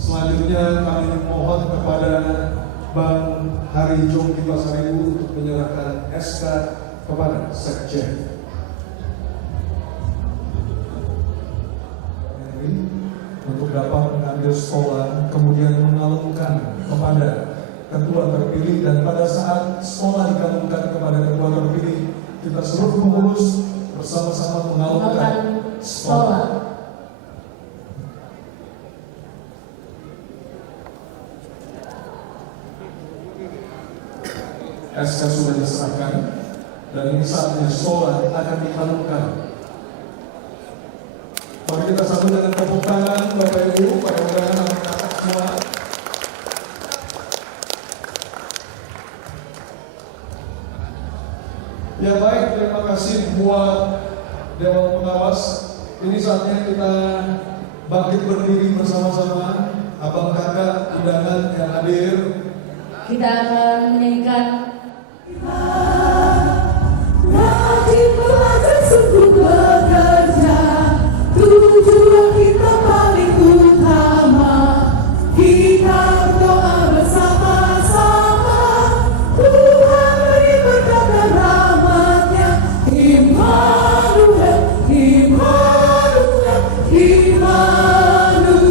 Selanjutnya kami mohon kepada Bang Hari Jongki Pasaribu untuk menyerahkan SK kepada Sekjen. Henry untuk dapat mengambil sekolah kemudian mengalungkan kepada ketua terpilih, dan pada saat sekolah dikalungkan kepada ketua terpilih, kita seluruh pengurus bersama-sama mengalungkan sekolah. SK sudah diserahkan dan ini saatnya sekolah akan dikalungkan. Mari kita sambut dengan tepuk tangan Bapak Ibu, para undangan anak-anak semua. Ya baik, terima kasih buat Dewan Pengawas. Ini saatnya kita bangkit berdiri bersama-sama. Abang kakak undangan yang hadir. Kita akan menyanyikan Rajin belajar sungguh bekerja, tujuan kita paling utama. Kita berdoa bersama-sama, Tuhan beri berkat dan rahmat-Nya. Immanuel, Immanuel, Immanuel.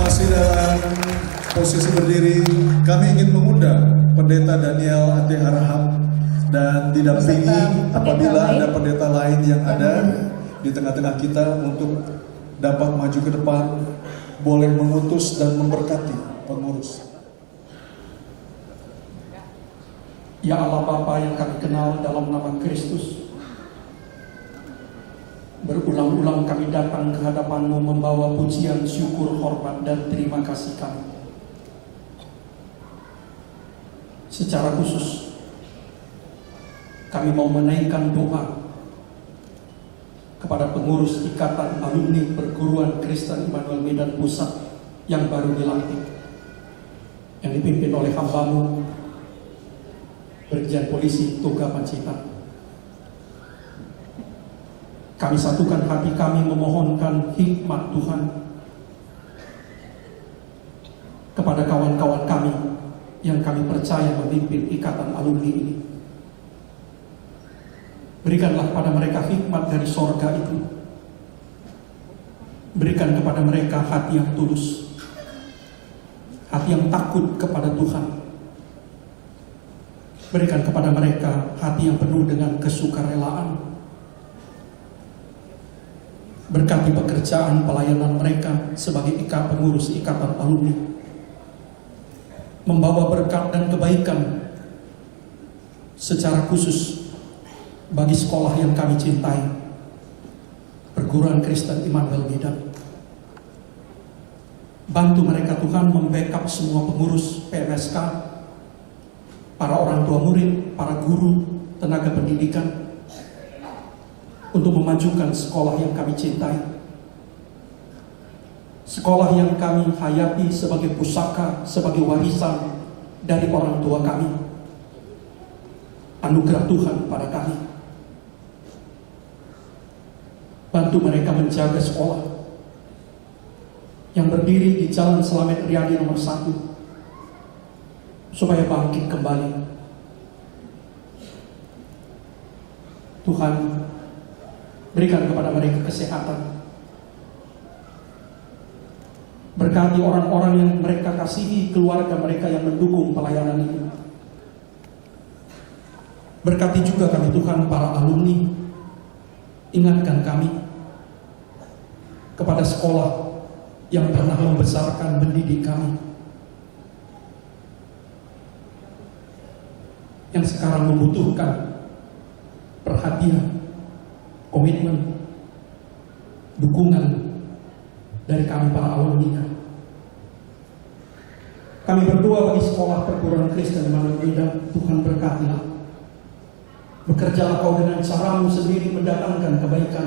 Masih dalam posisi berdiri, kami ingin mengundang Pendeta Daniel Ade Harahap dan didampingi apabila ada pendeta lain yang ada di tengah-tengah kita untuk dapat maju ke depan, boleh mengutus dan memberkati pengurus. Ya Allah Bapa yang kami kenal dalam nama Kristus, berulang-ulang kami datang ke hadapan-Mu membawa pujian, syukur, hormat, dan terima kasih kami. Secara khusus, kami mau menaikkan doa kepada pengurus Ikatan Alumni Perguruan Kristen Immanuel Medan Pusat yang baru dilantik, yang dipimpin oleh hamba-Mu, Brigjen Polisi Toga Pacitan. Kami satukan hati kami memohonkan hikmat Tuhan kepada kawan-kawan kami yang kami percaya memimpin ikatan alumni ini. Berikanlah kepada mereka hikmat dari sorga itu. Berikan kepada mereka hati yang tulus, hati yang takut kepada Tuhan. Berikan kepada mereka hati yang penuh dengan kesukarelaan. Berkati pekerjaan pelayanan mereka sebagai pengurus ikatan alumni, membawa berkat dan kebaikan secara khusus bagi sekolah yang kami cintai, Perguruan Kristen Immanuel Medan. Bantu mereka Tuhan membackup semua pengurus PMSK, para orang tua murid, para guru, tenaga pendidikan, untuk memajukan sekolah yang kami cintai. Sekolah yang kami hayati sebagai pusaka, sebagai warisan dari orang tua kami. Anugerah Tuhan pada kami. Bantu mereka menjaga sekolah yang berdiri di Jalan Slamet Riyadi nomor 1, supaya bangkit kembali. Tuhan, berikan kepada mereka kesehatan. Berkati orang-orang yang mereka kasihi, keluarga mereka yang mendukung pelayanan ini. Berkati juga kami Tuhan para alumni. Ingatkan kami kepada sekolah yang pernah membesarkan mendidik kami, yang sekarang membutuhkan perhatian, komitmen, dukungan dari kami para alumni. Kami berdoa bagi sekolah perguruan Kristen Immanuel Medan, Tuhan berkatilah. Bekerjalah kau dengan caramu sendiri mendatangkan kebaikan.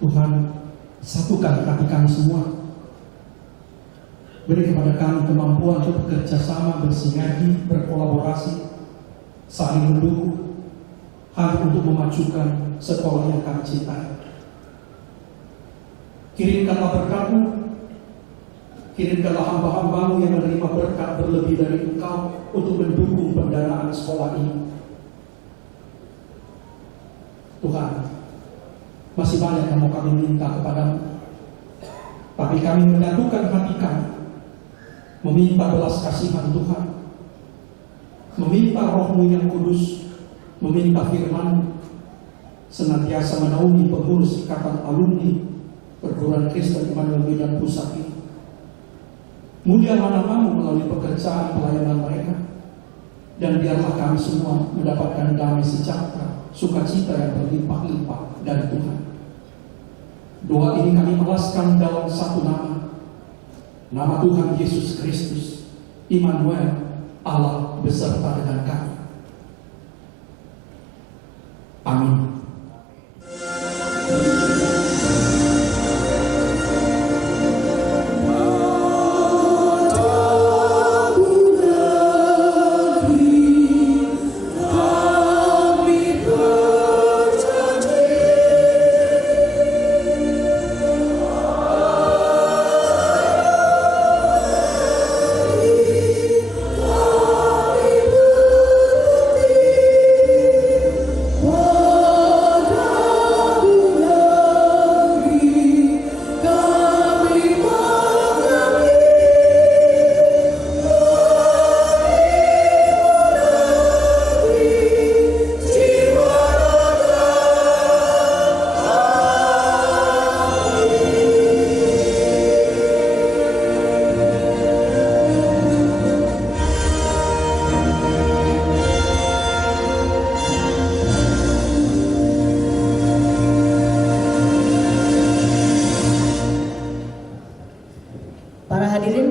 Tuhan, satukan hati kami semua. Beri kepada kami kemampuan untuk bekerja sama, bersinergi, berkolaborasi, saling mendukung, hanya untuk memajukan sekolah yang kami cintai. Kirimkanlah berkat-Mu, kirimkanlah hamba-hamba-Mu yang menerima berkat berlebih dari Engkau untuk mendukung pendanaan sekolah ini. Tuhan, masih banyak yang mau kami minta kepadamu, tapi kami menyatukan hati kami, meminta belas kasihan Tuhan, meminta Roh-Mu yang kudus, meminta firman-Mu, senantiasa menaungi pengurus ikatan alumni perguruan Kristen Immanuel Medan Pusat ini. Mulialah nama-Mu melalui pekerjaan pelayanan mereka, dan biarlah kami semua mendapatkan damai sejahtera, sukacita yang berlimpah-limpah dari Tuhan. Doa ini kami alaskan dalam satu nama Tuhan Yesus Kristus, Immanuel, Allah beserta dengan kami. Amin.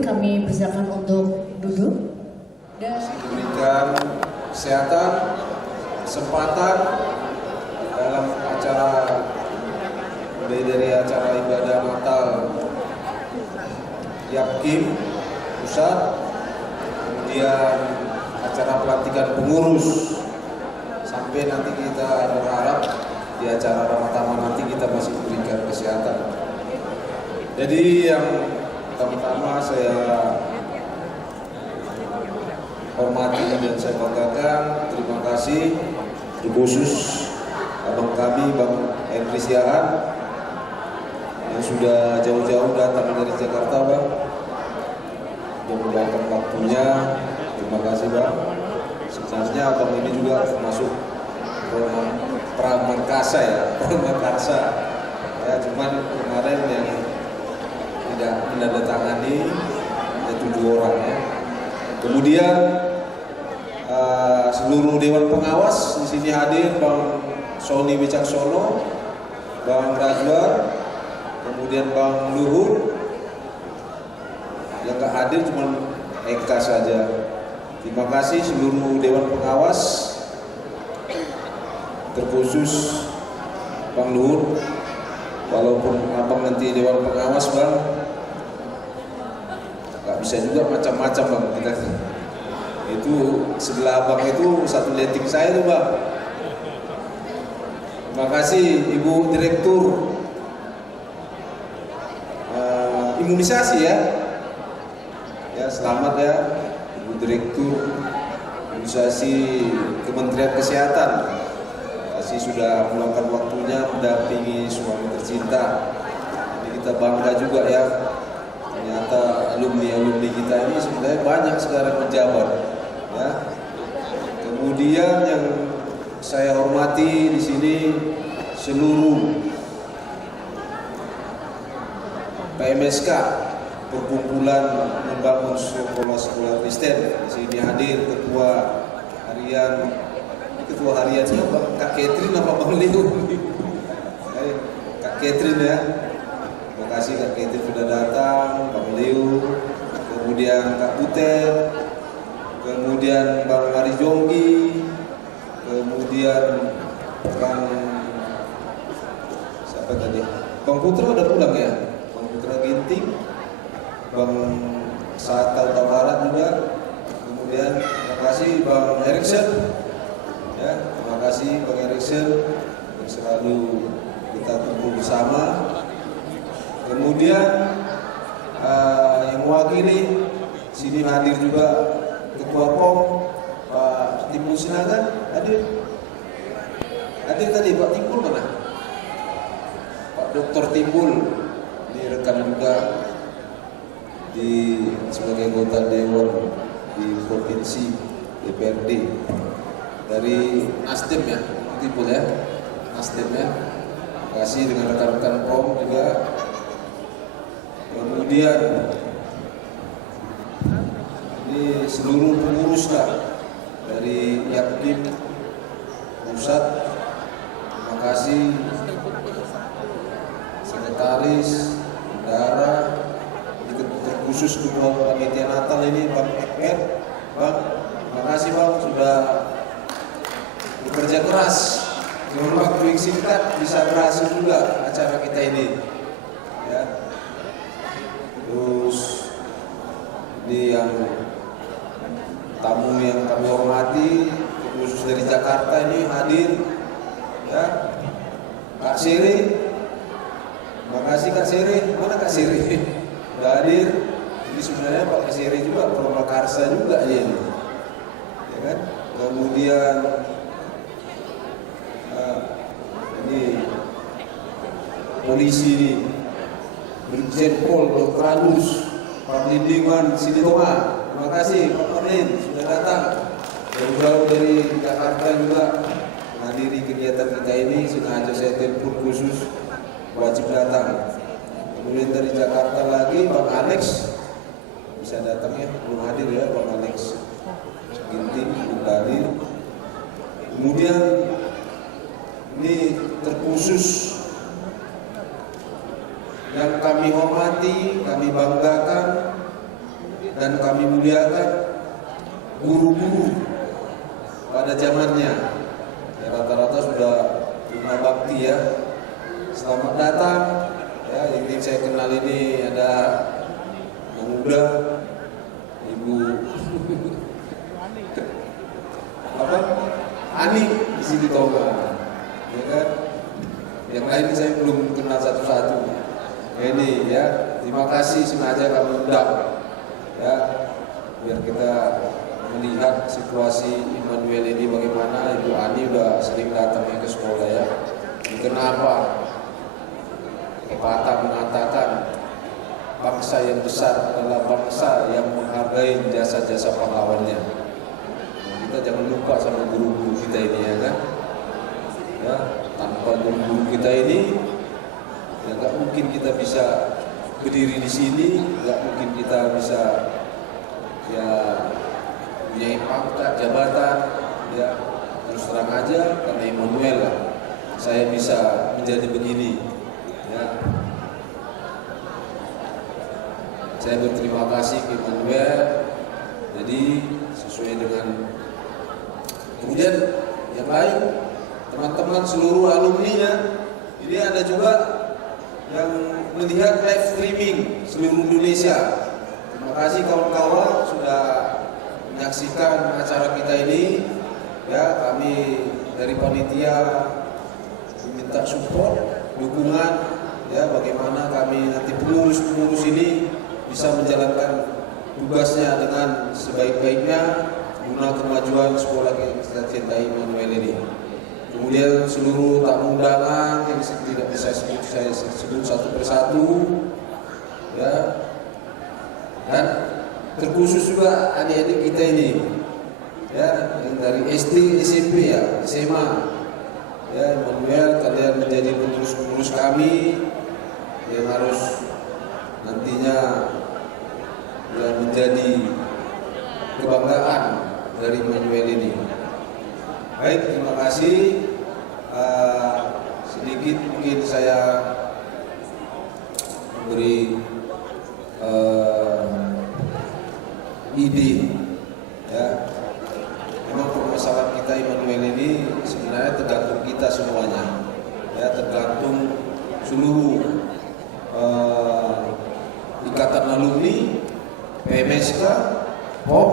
Kami persilakan untuk duduk dan Diberikan kesehatan, kesempatan dalam acara, mulai dari acara ibadah Natal Yapkim Pusat, kemudian acara pelantikan pengurus, sampai nanti kita berharap di acara Ramadhan nanti kita masih berikan kesehatan. Jadi yang pertama saya hormati dan saya banggakan, terima kasih terkhusus abang kami Bang Henry Siahaan yang sudah jauh-jauh datang dari Jakarta, Bang, yang meluangkan waktunya. Terima kasih, Bang. Sebenarnya abang ini juga termasuk pramarkasa ya, cuman kemarin yang tidak menandatangani ada 7 orang ya. Kemudian seluruh Dewan Pengawas di sini hadir, Bang Sony Wicaksono, Bang Razwar, kemudian Bang Luhur. Yang nggak hadir cuma Eka saja. Terima kasih seluruh Dewan Pengawas, terkhusus Bang Luhur. Walaupun abang nanti Dewan Pengawas, Bang, nggak bisa juga macam-macam, Bang. Kita itu sebelah abang itu satu letting saya tuh, Bang. Terima kasih Ibu Direktur Imunisasi ya. Ya, selamat ya Ibu Direktur Imunisasi Kementerian Kesehatan. Masih sudah meluangkan waktunya mendampingi suami tercinta. Jadi kita bangga juga ya. Ternyata alumni kita ini sebenarnya banyak sekarang menjabat. Ya. Kemudian yang saya hormati di sini seluruh PMSK, Perkumpulan Membangun Sekolah-Sekolah Kristen. Di sini hadir Ketua Harian ketua hariannya Kak Catherine apa Bang Leo? Kak Catherine ya. Terima kasih Kak Catherine sudah datang, Bang Leo, kemudian Kak Puter, kemudian Bang Mari Jonggi, kemudian Bang siapa tadi? Bang Putra udah pulang ya? Bang Putra Ginting, Bang Saat Barat juga, kemudian terima kasih Bang Erikson, ya terima kasih Bang Erikson yang selalu kita kumpul bersama. Kemudian yang mewakili sini hadir juga Ketua POM Pak Timbul Sinaga hadir tadi Pak Timbul mana? Pak Dr. Timbul ini rekan juga di sebagai anggota Dewan di Provinsi DPRD dari Nasdem ya, Timbul ya, Nasdem ya. Terima kasih dengan rekan-rekan POM juga. Kemudian ini seluruh pengurus lah dari Yakdim pusat, terima kasih sekretaris, bendara, terkhusus ketua panitia Natal ini Bang Ekber, Bang, terima kasih Bang sudah bekerja keras, dalam waktu yang singkat bisa berhasil juga acara kita ini, ya. Terus ini yang tamu yang kami hormati, khusus dari Jakarta ini hadir, ya, Kak Siri, terima kasih Kak Siri, mana Kak Siri? Sudah hadir. Ini sebenarnya Pak Siri juga Purwakarsa juga ya ini, ya kan? Kemudian ini polisi ini. Brigjen Pol Dokranus Pak Lindingan Siditonga, terima kasih Pak Marlin sudah datang jauh-jauh dari Jakarta juga menghadiri kegiatan kita ini. Sengaja saya telepon khusus wajib datang. Kemudian dari Jakarta lagi Bang Alex bisa datang ya, belum hadir ya Bang Alex Ginting belum hadir. Kemudian ini terkhusus yang kami hormati, kami banggakan, dan kami muliakan guru-guru pada zamannya. Ya, rata-rata sudah guna bakti ya. Selamat datang. Ya, yang saya kenal ini ada yang muda, Ibu apa? Ani di sini Toba. Ya kan? Yang lain saya belum kenal satu-satu. Ini ya, terima kasih sengaja kami undang ya, biar kita melihat situasi Immanuel ini bagaimana. Ibu Ani udah sering datang ke sekolah ya. Ini kenapa? Pepatah mengatakan bangsa yang besar adalah bangsa yang menghargai jasa-jasa pahlawannya. Nah, kita jangan lupa sama guru-guru kita ini ya kan. Ya, tanpa guru-guru kita ini ya nggak mungkin kita bisa berdiri di sini, nggak mungkin kita bisa ya punya pangkat jabatan ya. Terus terang aja karena Immanuel lah saya bisa menjadi begini ya. Saya berterima kasih ke Immanuel. Jadi sesuai dengan kemudian yang lain teman-teman seluruh alumni-nya ini ada juga yang melihat live streaming seluruh Indonesia. Terima kasih kawan-kawan sudah menyaksikan acara kita ini. Ya, kami dari panitia meminta support, dukungan ya bagaimana kami nanti pengurus-pengurus ini bisa menjalankan tugasnya dengan sebaik-baiknya guna kemajuan sekolah kita cintai Immanuel ini. Kemudian seluruh tamu undangan yang tidak bisa saya sebut satu persatu ya, dan terkhusus juga adik-adik kita ini ya, yang dari SD, SMP ya, SMA ya. Immanuel, kalian menjadi pengurus-pengurus kami yang harus nantinya ya menjadi kebanggaan dari Immanuel ini. Baik, terima kasih. Sedikit mungkin saya memberi ide, ya. Memang permasalahan kita Immanuel ini sebenarnya tergantung kita semuanya, ya, tergantung seluruh ikatan alumni, PMSK, POM,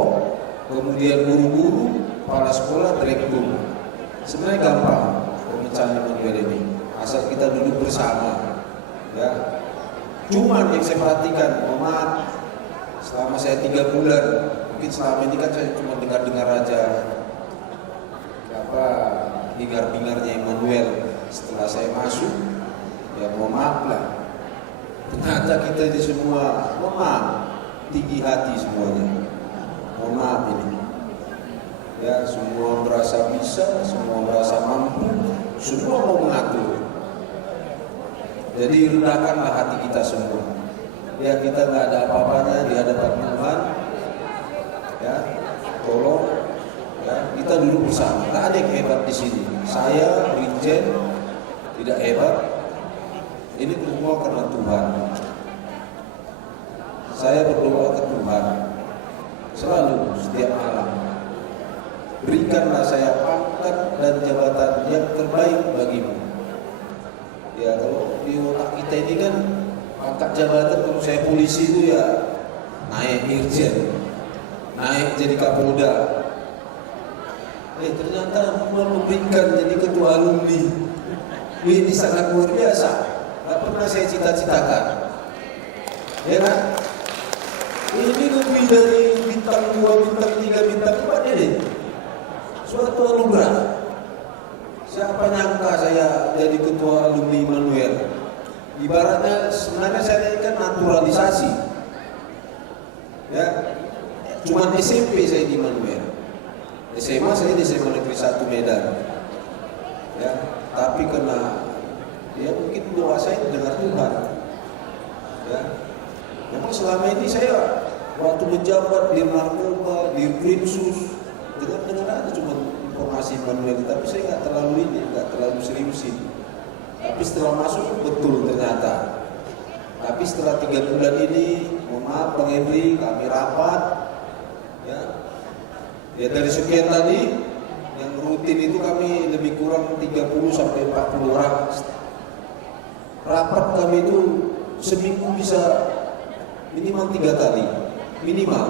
kemudian guru-guru, kepala sekolah, direktur. Sebenarnya gampang pemecahan Immanuel ini, asal kita duduk bersama, ya. Cuman yang saya perhatikan, maaf, selama saya 3 bulan, mungkin selama ini kan saya cuma dengar-dengar aja bingar-bingarnya Immanuel. Setelah saya masuk, ya mohon maaf lah, ternyata kita ini semua, mohon maaf, tinggi hati semuanya, mohon maaf ini, ya, semua merasa bisa, semua merasa mampu, semua mau mengatur. Jadi rendahkanlah hati kita semua, ya, kita nggak ada apa-apanya di hadapan Tuhan, ya, tolong, ya, kita duduk bersama. Nggak ada yang hebat di sini. Saya Brigjen tidak hebat. Ini semua karena Tuhan. Saya berdoa ke Tuhan selalu setiap malam. Berikanlah saya pangkat dan jabatan yang terbaik bagimu. Ya, kalau di otak kita ini kan pangkat jabatan, kalau saya polisi itu ya naik irjen, naik jadi kapolda. Ternyata Allah memberikan jadi ketua alumni. Ini sangat luar biasa. Gak pernah saya cita-citakan, ya kan? Ini lebih dari bintang 2, bintang 3, bintang 4 ini. Suatu anugerah. Siapa nyangka saya jadi ketua alumni Immanuel? Ibaratnya sebenarnya saya ini kan naturalisasi, ya. Cuma SMP saya di Immanuel, SMA saya di SMA Negeri 1 Medan, ya. Tapi karena ya mungkin doa saya dengar Tuhan, ya. Memang selama ini saya waktu menjabat di narkoba, di Krimsus, dengar aja cuma informasi Immanuel, tapi saya nggak terlalu seriusin. Tapi setelah masuk betul ternyata. Tapi setelah 3 bulan ini, mohon maaf Bang Henry, kami rapat, ya. Ya dari sekian tadi, yang rutin itu kami lebih kurang 30 sampai 40 orang. Rapat kami itu seminggu bisa minimal 3 kali, minimal.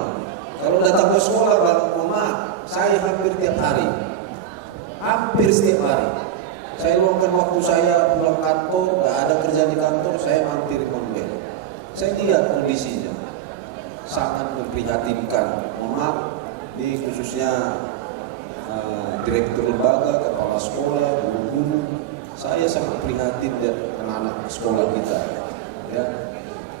Kalau datang ke sekolah, Bang, mohon maaf, saya hampir tiap hari, hampir setiap hari. Saya luangkan waktu saya pulang kantor, nggak ada kerja di kantor, saya mampir Immanuel. Saya lihat kondisinya, sangat memprihatinkan. Mohon maaf, ini khususnya direktur lembaga, kepala sekolah, guru-guru. Saya sangat prihatin lihat anak-anak sekolah kita. Ya,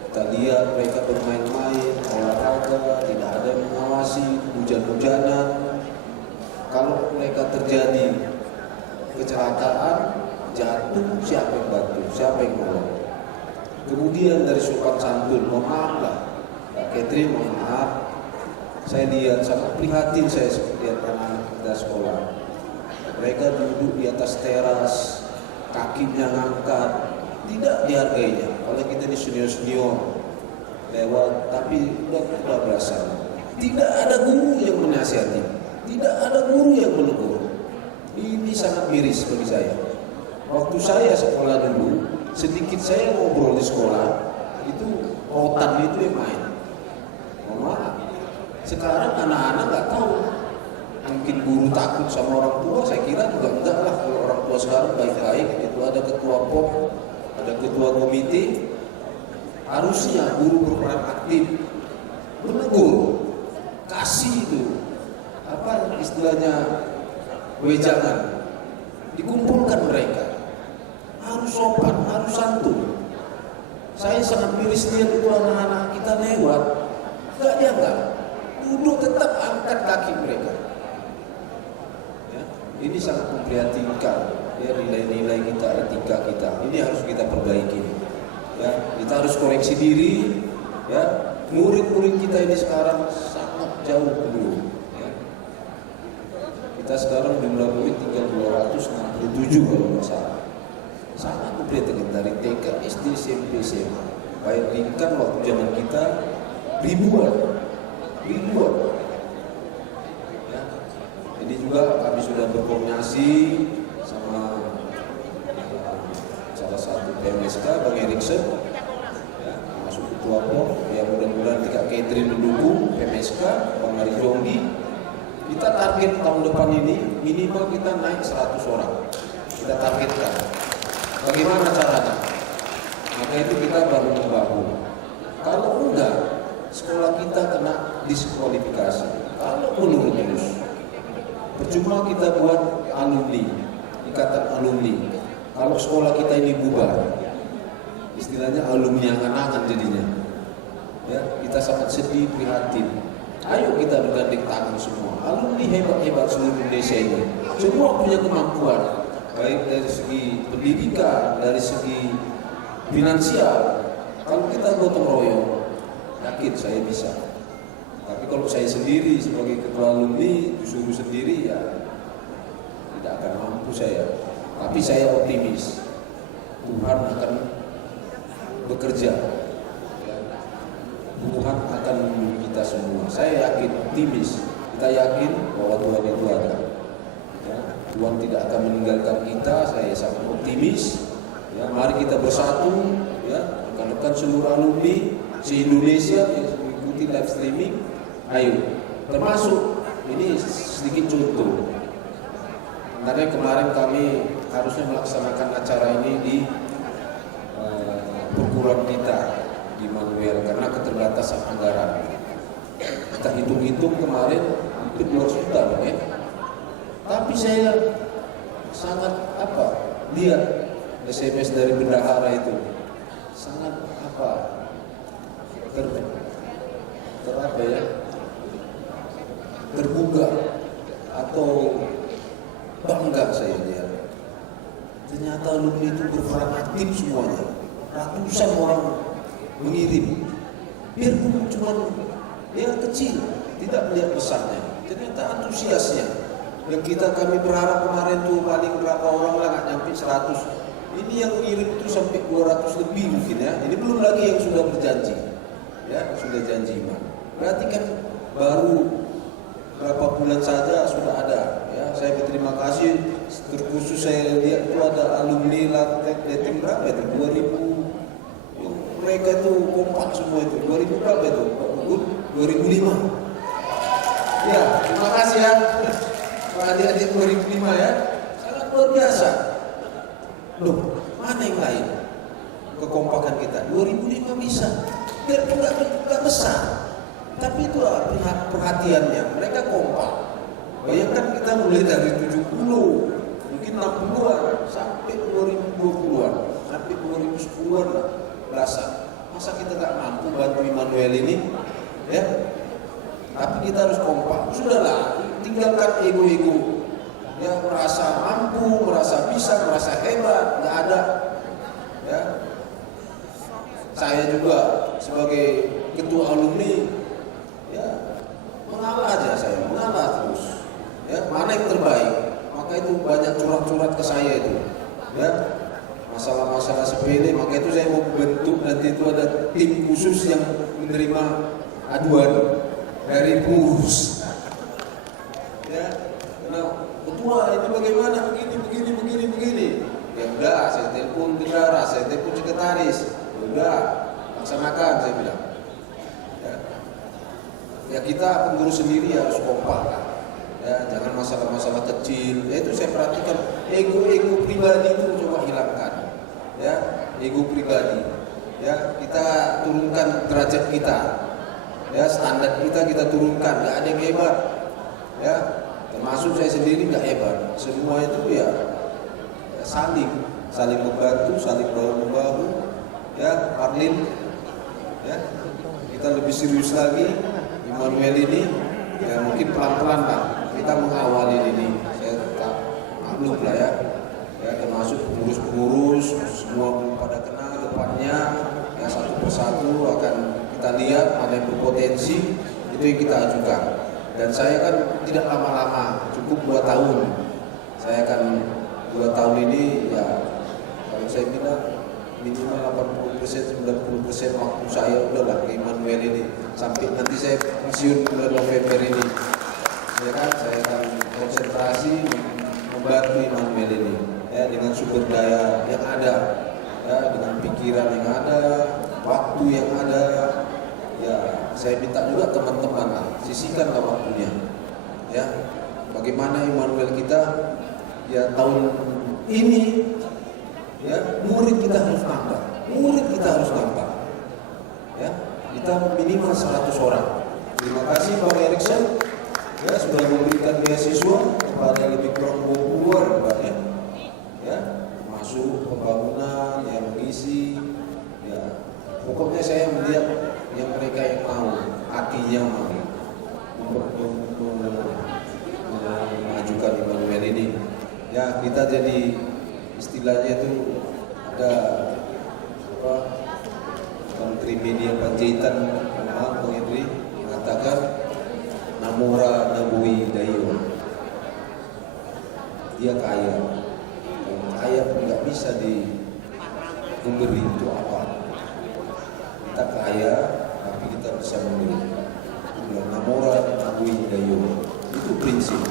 kita lihat mereka bermain-main, olahraga, tidak ada yang mengawasi, hujan-hujanan. Kalau mereka terjadi kecelakaan, jatuh, siapa yang bantu, siapa yang nolong? Kemudian dari sopan santun, mohon maaf lah, Mbak Catherine, mohon maaf, saya lihat sangat prihatin saya lihat anak-anak kita sekolah. Mereka duduk di atas teras, kakinya ngangkat, tidak dihargainya. Kalau kita ini senior-senior lewat, tapi udah berasa. Tidak ada guru yang menasihati, tidak ada guru yang menegur. Ini sangat miris bagi saya. Waktu saya sekolah dulu, sedikit saya ngobrol di sekolah, itu otan itu yang main. Mohon maaf. Sekarang anak-anak nggak tahu. Mungkin guru takut sama orang tua, saya kira juga enggak lah. Kalau orang tua sekarang baik-baik, itu ada ketua POM, ada ketua komite. Harusnya guru berperan aktif, menegur, kasih itu apa istilahnya, wejangan, dikumpulkan mereka, harus sopan, harus santun. Saya sangat miris lihat itu anak-anak kita lewat, nggak dianggap, duduk tetap angkat kaki mereka. Ya, ini sangat memprihatinkan, ya, nilai-nilai kita, etika kita. Ini harus kita perbaiki. Ya, kita harus koreksi diri. Ya, murid-murid kita ini sekarang sangat jauh dulu. Kita sekarang jumlah murid ada 7 kalau nggak salah. Sangat kompleten dari TK, SD, SMP, SMA. Bayangkan waktu zaman kita ribuan. Ya. Ini juga kami sudah berkoordinasi sama salah satu PMSK, Bang Erikson, ya, masuk ketua POM, ya mudah-mudahan Kak Catherine mendukung PMSK, Bang Ari Jonggi. Kita target tahun depan ini minimal kita naik 100 orang. Kita targetkan. Bagaimana caranya? Maka itu kita baru membahu. Kalau enggak, sekolah kita kena diskualifikasi. Kalau belum lulus, percuma kita buat alumni, ikatan alumni. Kalau sekolah kita ini bubar, istilahnya alumni angan-angan jadinya. Ya, kita sangat sedih, prihatin. Ayo kita bergandeng tangan semua. Alumni hebat-hebat seluruh Indonesia ini. Semua punya kemampuan, baik dari segi pendidikan, dari segi finansial. Kalau kita gotong royong, yakin saya bisa. Tapi kalau saya sendiri sebagai ketua alumni disuruh sendiri, ya tidak akan mampu saya. Tapi saya optimis Tuhan akan bekerja. Tuhan akan membimbing kita semua. Saya yakin, optimis. Kita yakin bahwa Tuhan itu ada. Ya, Tuhan tidak akan meninggalkan kita. Saya sangat optimis. Ya, mari kita bersatu. Ya, rekan-rekan seluruh alumni se-Indonesia yang mengikuti live streaming. Ayo, termasuk ini sedikit contoh. Karena kemarin kami harusnya melaksanakan acara ini di perguruan kita di Manuel karena keterbatasan anggaran. Kita hitung-hitung kemarin hampir 2 juta, ya. Tapi saya sangat lihat SMS dari bendahara itu sangat terbuka atau bangga saya lihat. Ternyata alumni itu berperan aktif semuanya. Ratusan orang mengirim. Biarpun cuma kecil, tidak melihat besarnya. Ternyata antusiasnya. Dan kami berharap kemarin tuh paling berapa orang lah, nggak nyampe 100. Ini yang mengirim itu sampai 200 lebih mungkin ya. Ini belum lagi yang sudah berjanji. Ya, sudah janji Iman. Berarti kan baru berapa bulan saja sudah ada. Ya, saya berterima kasih. Terkhusus saya lihat itu ada alumni Latek berapa itu? 2000. Mereka itu kompak semua itu. 2000 berapa itu? 2005. Ya, terima kasih ya. Pak adik-adik 2005 ya. Sangat luar biasa. Loh, mana yang lain? Kekompakan kita 2005 bisa. Biar tidak besar. Tapi itu perhatiannya. Mereka kompak. Bayangkan kita mulai dari 70, mungkin 60-an sampai 2020-an, sampai 2010-an lah, belasan. Masa kita tak mampu bantu Immanuel ini? Ya. Tapi kita harus kompak. Sudahlah, tinggalkan ego-ego. Ya, merasa mampu, merasa bisa, merasa hebat, nggak ada. Ya. Saya juga sebagai ketua alumni, ya mengalah aja saya, mengalah terus. Ya, mana yang terbaik? Maka itu banyak curhat-curhat ke saya itu. Ya, masalah-masalah sepele, maka itu saya mau bentuk nanti itu ada tim khusus yang menerima aduan dari pengurus. Ya, nah, ketua ini bagaimana begini. Ya udah, saya telepon bendahara, saya telepon sekretaris. Udah, laksanakan saya bilang. Ya kita pengurus sendiri harus kompak lah. Ya, jangan masalah-masalah kecil. Ya, itu saya perhatikan ego pribadi itu coba hilangkan. Ya, ego pribadi. Ya, kita turunkan derajat kita. Ya, standar kita turunkan. Nggak ada yang hebat. Ya, termasuk saya sendiri nggak hebat. Semua itu ya saling membantu, saling bahu-membahu. Ya, Parlin. Ya, kita lebih serius lagi. Immanuel ini ya mungkin pelan-pelan lah kita mengawali ini. Saya tak maklum lah ya. Ya, termasuk pengurus-pengurus semua pada kenal depannya. Ya, satu persatu akan kita lihat mana yang berpotensi, itu yang kita ajukan. Dan saya kan tidak lama-lama, cukup 2 tahun. Saya akan 2 tahun ini ya kalau saya bilang minimal 80% 90% waktu saya udahlah ke Immanuel ini sampai nanti saya pensiun bulan November ini. Ya kan, saya akan konsentrasi membantu Immanuel ini ya dengan sumber daya yang ada, ya dengan pikiran yang ada, waktu yang ada. Ya, saya minta juga teman-teman sisihkanlah waktunya. Ya, bagaimana Immanuel kita ya tahun ini ya murid kita harus nambah. Ya, kita minimal 100 orang. Terima kasih Bang Erikson ya sudah memberikan beasiswa kepada lebih kurang 20-an ya, masuk pembangunan yang mengisi ya. Pokoknya saya melihat yang mereka yang mau hatinya mau memajukan Immanuel ini ya. Kita jadi istilahnya itu ada apa, Menteri Media Panjaitan Bang Henry mengatakan Namora Nabui Dayo, dia kaya pun nggak bisa diberi itu apa. Kita kaya tapi kita bisa memberi. Namora Nabui Dayo itu prinsip.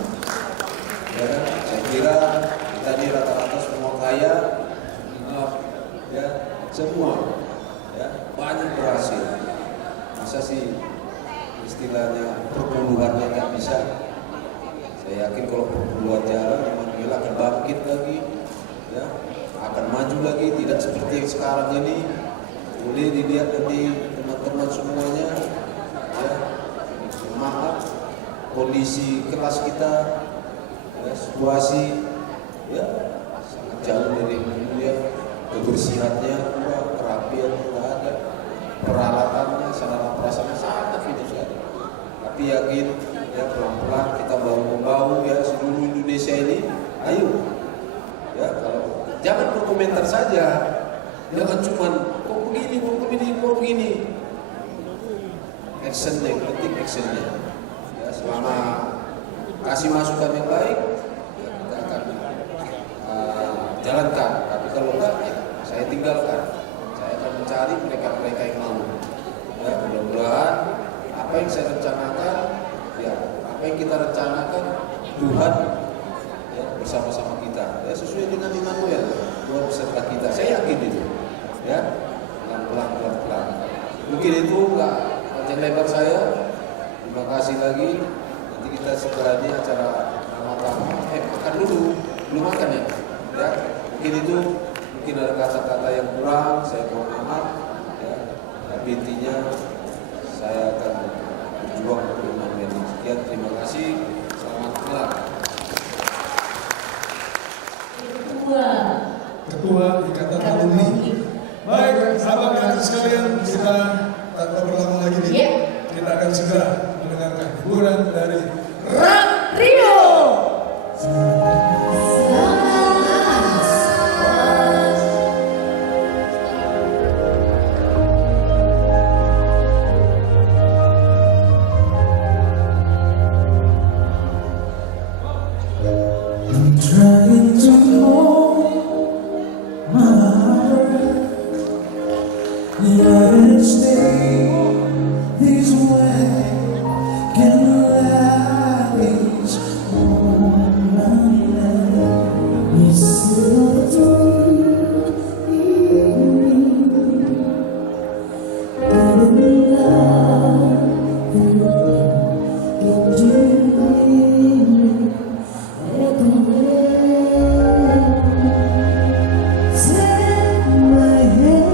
Ya, saya kira kita ini rata-rata semua kaya, ya semua, ya banyak berhasil. Masa sih istilahnya perpuluhannya nggak bisa? Saya yakin kalau perpuluhan jalan, Immanuel akan bangkit lagi, ya akan maju lagi, tidak seperti yang sekarang ini. Boleh dilihat nanti teman-teman semuanya, ya maaf kondisi kelas kita, ya, situasi ya sangat jauh dari dulu ya, kebersihannya kurang, kerapiannya nggak ada, peralatannya, sarana prasarana sangat itu sekali. Tapi yakin ya pelan-pelan kita bahu-membahu ya seluruh Indonesia ini, ayo ya kalau jangan berkomentar saja, jangan cuman kok begini, actionnya, penting actionnya. Ya, selama kasih masukan yang baik, ya, kita akan jalankan. Tapi kalau enggak, ya, saya tinggalkan. Saya akan mencari mereka-mereka yang mau. Ya, mudah-mudahan apa yang saya rencanakan, ya, apa yang kita rencanakan, Tuhan ya, bersama-sama kita. Ya, sesuai dengan Immanuel, Tuhan beserta kita. Saya yakin itu. Ya, pelan-pelan. Mungkin itu enggak panjang lebar saya. Terima kasih lagi. Nanti kita segera di acara makan. Makan dulu, belum makan ya. Ya, mungkin ada kata-kata yang kurang, saya mohon maaf. Ya, tapi intinya saya akan berjuang untuk Immanuel. Sekian, terima kasih. Selamat malam. Ketua Ikatan Alumni. Baik, sahabat dan sekalian, kita tanpa berlama lagi nih, kita akan segera mendengarkan hiburan dari Rock Trio. I'm trying to hold my heart, let it stay this way. Can I please hold my hand? You still don't need me, and in love can do me. Take my hand.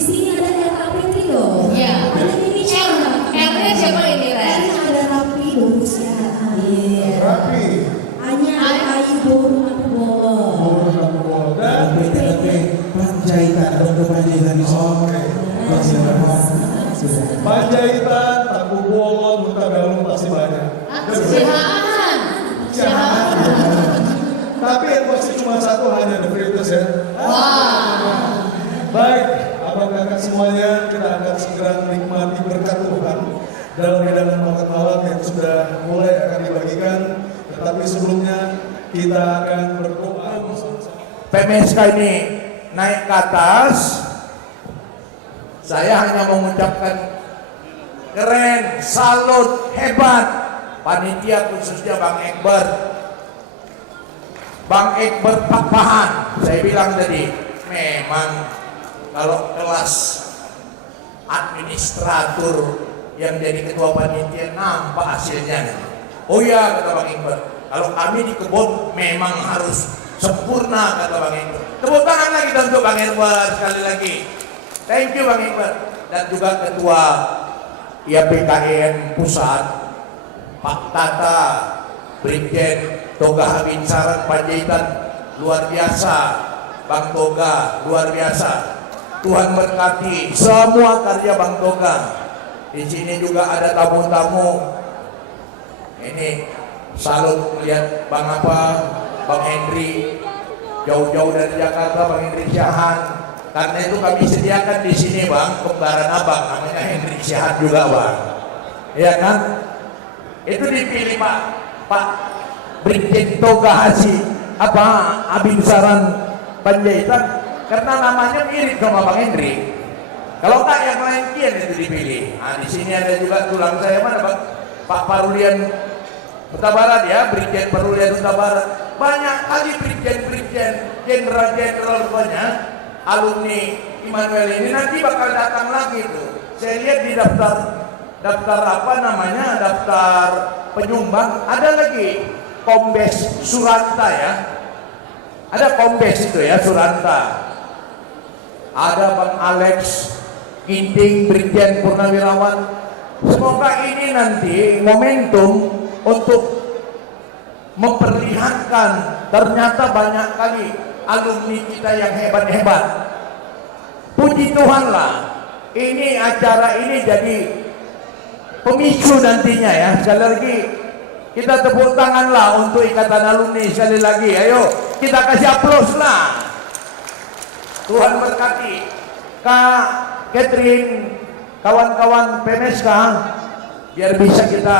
Di sini ada Rapi Trio. Ya. Ada ini R-nya siapa ini, Ren? R-nya ada Rapi Lurus ya. Iya. Rapi, Hanya Ayu Boru Aku Bolong. Boru Aku Bolong, dan PTP Panjaitan untuk Panjaitan di Oke. Panjaitan, Taku Bolon, Huta Galung pasti banyak. Sihaan. Tapi yang pasti cuma satu, hanya The Fritters ya. Wah. Baik, abang kakak semuanya, kita akan segera menikmati berkat Tuhan dalam hidangan makan malam yang sudah mulai akan dibagikan. Tetapi sebelumnya kita akan berdoa. PMSK ini naik ke atas, saya hanya mengucapkan keren, salut, hebat panitia khususnya Bang Egbert Pak Pahan. Saya bilang tadi, memang kalau kelas administratur yang jadi ketua panitia nampak hasilnya. Oh ya, kata Bang Egbert, kalau kami di kebun memang harus sempurna, kata Bang Egbert. Tepuk tangan lagi untuk Bang Egbert sekali lagi. Thank you Bang Egbert. Dan juga ketua IAPKN Pusat Pak Tata, Brigjen Toga Habinsaran Panjaitan, luar biasa. Bang Toga luar biasa. Tuhan berkati semua karya Bang Toga. Di sini juga ada tamu-tamu. Ini salut lihat Bang Bang Henry, jauh-jauh dari Jakarta, Bang Henry Syahan. Karena itu kami sediakan di sini Bang, kembaran abang namanya Henry Syahan juga Bang. Ya kan? Itu dipilih Pak Brigjen Toga Habinsaran Panjaitan karena namanya mirip sama Bang Henry. Kalau enggak yang lain kian itu dipilih. Nah, di sini ada juga tulang saya mana Bang? Pak Parulian Huta Barat ya, Brigjen Parulian Huta Barat. Banyak kali brigjen-brigjen, jenderal-jenderal banyak alumni Immanuel ini nanti bakal datang lagi tuh. Saya lihat di daftar apa namanya, daftar penyumbang ada lagi Kombes Suranta ya. Ada Kombes itu ya, Suranta. Ada Bang Alex Ginting, Brigjen Purnawirawan. Semoga ini nanti momentum untuk memperlihatkan ternyata banyak kali alumni kita yang hebat-hebat. Puji Tuhan lah, ini acara ini jadi pemicu nantinya ya. Sekali lagi kita tepuk tangan lah untuk Ikatan Alumni sekali lagi. Ayo kita kasih aplaus lah. Tuhan berkati Kak Catherine, kawan-kawan PMSK, biar bisa kita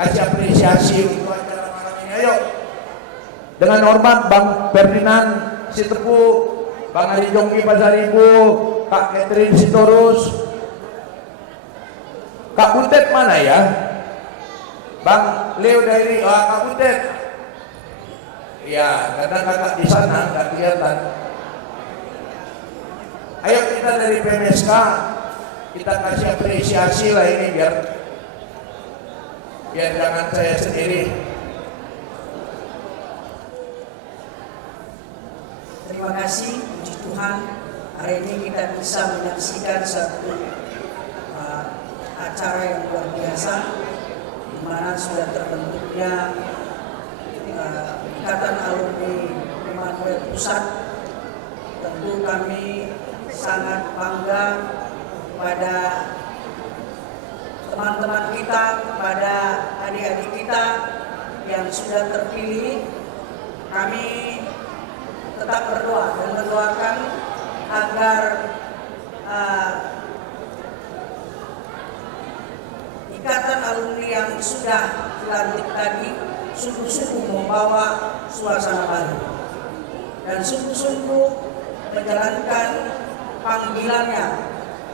kasih apresiasi untuk acara malam ini. Ayo dengan hormat Bang Ferdinand Sitepu, Bang Ari Jongki Pasaribu, Kak Catherine Sitorus, Kak Butet mana ya? Bang Leo dari Kak Butet. Ya, kadang kakak di sana nggak kelihatan. Ayo kita dari PMSK kita kasih apresiasi lah ini biar jangan saya sendiri. Terima kasih, puji Tuhan, hari ini kita bisa menyaksikan satu acara yang luar biasa, di mana sudah terbentuknya Ikatan Alumni Immanuel Pusat. Tentu kami sangat bangga pada teman-teman kita, pada adik-adik kita yang sudah terpilih. Kami tetap berdoa dan mendoakan agar ikatan alumni yang sudah dilantik tadi sungguh-sungguh membawa suasana baru dan sungguh-sungguh menjalankan panggilannya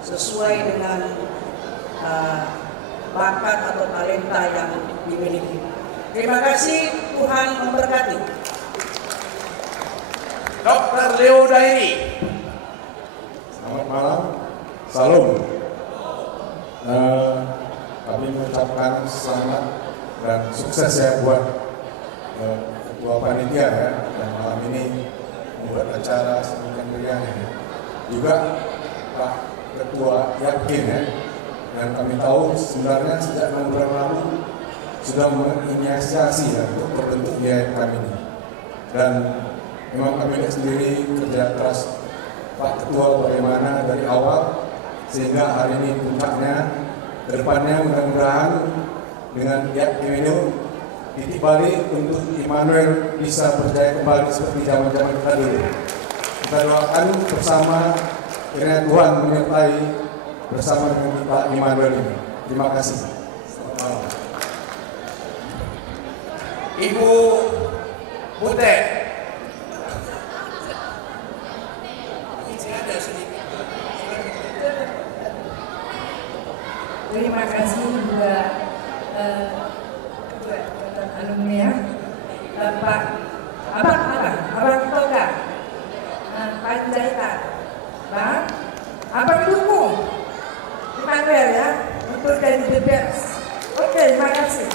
sesuai dengan bakat atau talenta yang dimiliki. Terima kasih, Tuhan memberkati. Dr. Leo Dairi. Selamat malam, salam. Kami mengucapkan selamat dan sukses ya buat ketua panitia ya yang malam ini membuat acara sedemikian meriah. Juga Pak Ketua yakin ya, dan kami tahu sebenarnya sejak 6 bulan lalu sudah menginisiasi ya, untuk terbentuk GIM ini. Dan memang kami lihat sendiri kerja keras Pak Ketua bagaimana dari awal sehingga hari ini puncaknya, kedepannya mudah-mudahan dengan GIM ini titik balik untuk Immanuel bisa berjaya kembali seperti zaman-zaman kita dulu. Kita doakan bersama kiranya Tuhan menyertai bersama dengan Pak Immanuel ini. Terima kasih. Selamat malam. Ibu Butet. Terima kasih juga alumni ya, Bapak Abang Toga, Panjaitan, Bang, Abang dukung Immanuel ya untuk jadi the best. Oke, terima kasih.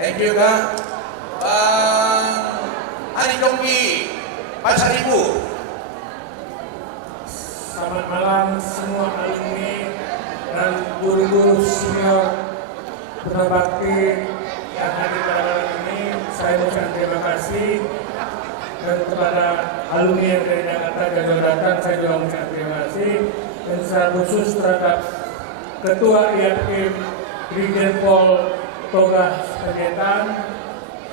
Thank you Kak. Bang Ari Dongki, Pasar Ibu. Selamat malam semua alumni dan guru-guru senior berbakti yang hadir pada malam ini. Saya ucapkan terima kasih, dan kepada alumni yang dari Jakarta dan Jawa datang saya juga mengucapkan terima kasih, dan secara khusus terhadap Ketua IAPIM Brigjen Pol Toga Panjaitan.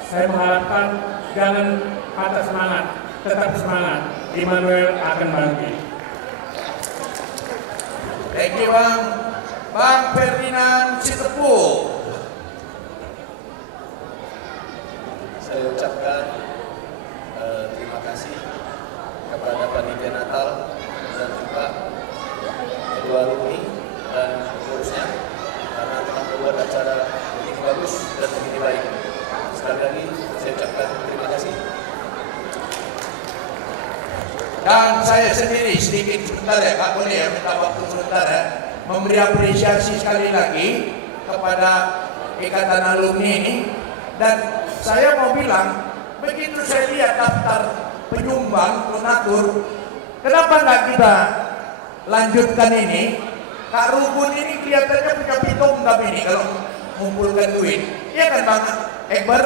Saya mengharapkan jangan patah semangat, tetap semangat. Immanuel akan bangkit. Thank you Bang Ferdinand Sitepu. Saya ucapkan terima kasih kepada panitia Natal dan juga kedua alumni dan pengurusnya karena telah membuat acara begini bagus dan begini baik. Sekali lagi saya ucapkan terima kasih. Dan saya sendiri sedikit sebentar ya, Kak boleh ya, minta waktu sebentar ya, memberi apresiasi sekali lagi kepada Ikatan Alumni ini. Dan saya mau bilang, begitu saya lihat daftar penyumbang donatur, kenapa nggak kita lanjutkan ini? Kak Rukun ini kelihatannya punya pitung tapi ini kalau mengumpulkan duit, iya kan Bang Ekber?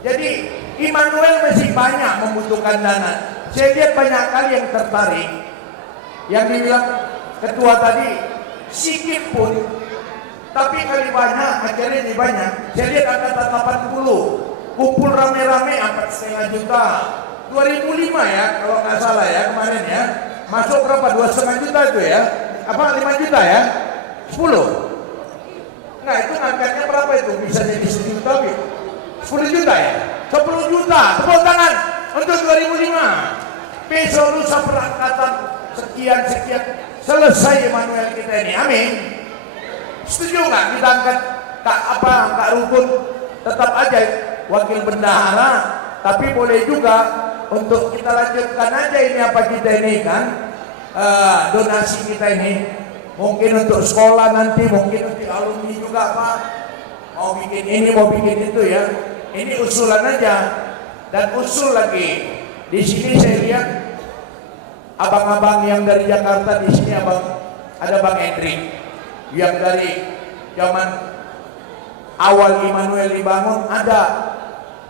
Jadi Immanuel masih banyak membutuhkan dana. Saya lihat banyak kali yang tertarik, yang dibilang ketua tadi, sikit pun, tapi kali banyak, akhirnya ini banyak. Saya lihat angkatan 80, kumpul rame-rame 4,5 juta. 2005 ya, kalau nggak salah ya kemarin ya, masuk berapa? 2,5 juta itu ya? Apa 5 juta ya? 10? Nah itu angkatnya berapa itu? Bisa jadi 1 juta, 10 juta ya? 10 juta, tepuk tangan untuk 2005. Besok lusa perangkatan sekian selesai Immanuel kita ini, amin. Setuju nggak kita angkat Kak Rukun tetap aja wakil bendahara, tapi boleh juga untuk kita lanjutkan aja ini apa kita ini kan, donasi kita ini mungkin untuk sekolah nanti, mungkin untuk alumni juga Pak, mau bikin ini mau bikin itu ya. Ini usulan aja, dan usul lagi. Di sini saya lihat abang-abang yang dari Jakarta, di sini ada Bang Hendrik yang dari zaman awal Immanuel dibangun, ada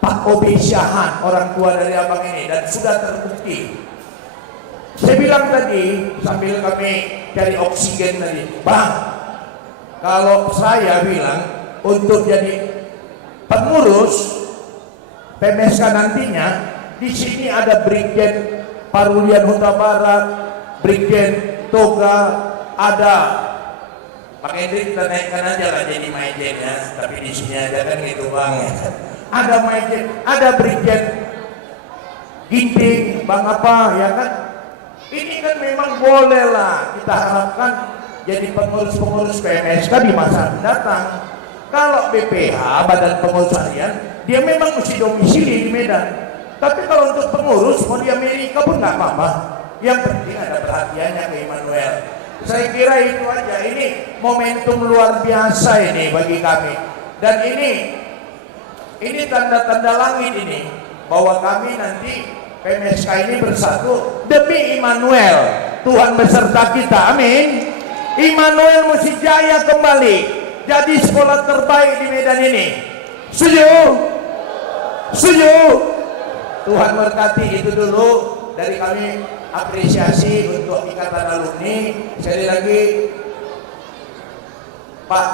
Pak Obi Syahan, orang tua dari abang ini, dan sudah terbukti. Saya bilang tadi sambil kami cari oksigen tadi, Bang, kalau saya bilang untuk jadi pengurus PMSK nantinya, di sini ada Brigjen Parulian Huta Barat, Brigjen Toga, ada Pak Hendrik kita naikkan aja lah jadi Maijen ya, tapi di sini aja kan gitu Bang ya. Ada Maijen, ada Brigjen Ginting, Bang apa ya kan. Ini kan memang boleh lah kita harapkan jadi pengurus-pengurus PMSK di masa mendatang. Kalau BPH, Badan Pengurus Harian, dia memang mesti domisili di Medan. Tapi kalau untuk pengurus, mau di Amerika pun nggak apa-apa. Yang penting ada perhatiannya ke Immanuel. Saya kira itu aja. Ini momentum luar biasa ini bagi kami. Dan ini tanda-tanda langit ini, bahwa kami nanti PMSK ini bersatu demi Immanuel. Tuhan beserta kita, amin. Immanuel mesti jaya kembali jadi sekolah terbaik di Medan ini. Setuju? Setuju? Tuhan berkati. Itu dulu dari kami, apresiasi untuk Ikatan Alumni. Sekali lagi Pak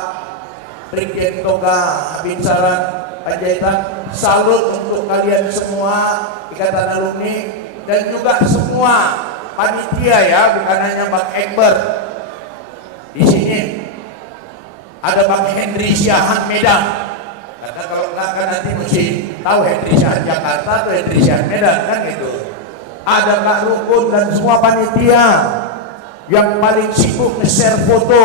Brigjen Toga Binsaran Panjaitan, salut untuk kalian semua Ikatan Alumni dan juga semua panitia ya, bukan hanya Bang Ekber. Di sini ada Bang Henry Syahan Medan. Karena kalau enggak kan nanti mesti tahu Henry Syahan Jakarta atau Henry Syahan Medan kan gitu. Ada Kak Rukun dan semua panitia yang paling sibuk nge-share foto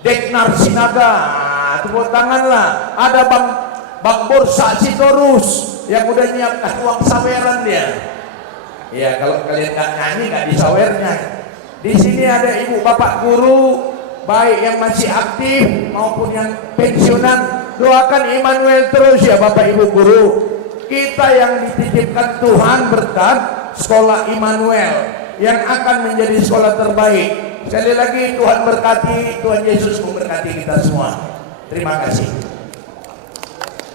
Deknar Sinaga. Tepuk tangan lah. Ada Bang Bursa Sitorus yang udah nyiapkan uang saweran dia. Ya kalau kalian nggak nyanyi nggak disawernya. Di sini ada ibu bapak guru, baik yang masih aktif maupun yang pensiunan. Doakan Immanuel terus ya bapak ibu guru. Kita yang dititipkan Tuhan berkat sekolah Immanuel yang akan menjadi sekolah terbaik. Sekali lagi Tuhan berkati, Tuhan Yesus memberkati kita semua. Terima kasih.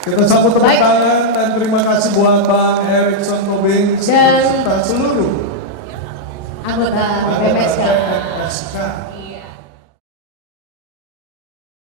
Kita sambut tepuk tangan dan terima kasih buat Bang Erikson Tobing dan serta seluruh anggota PMSK.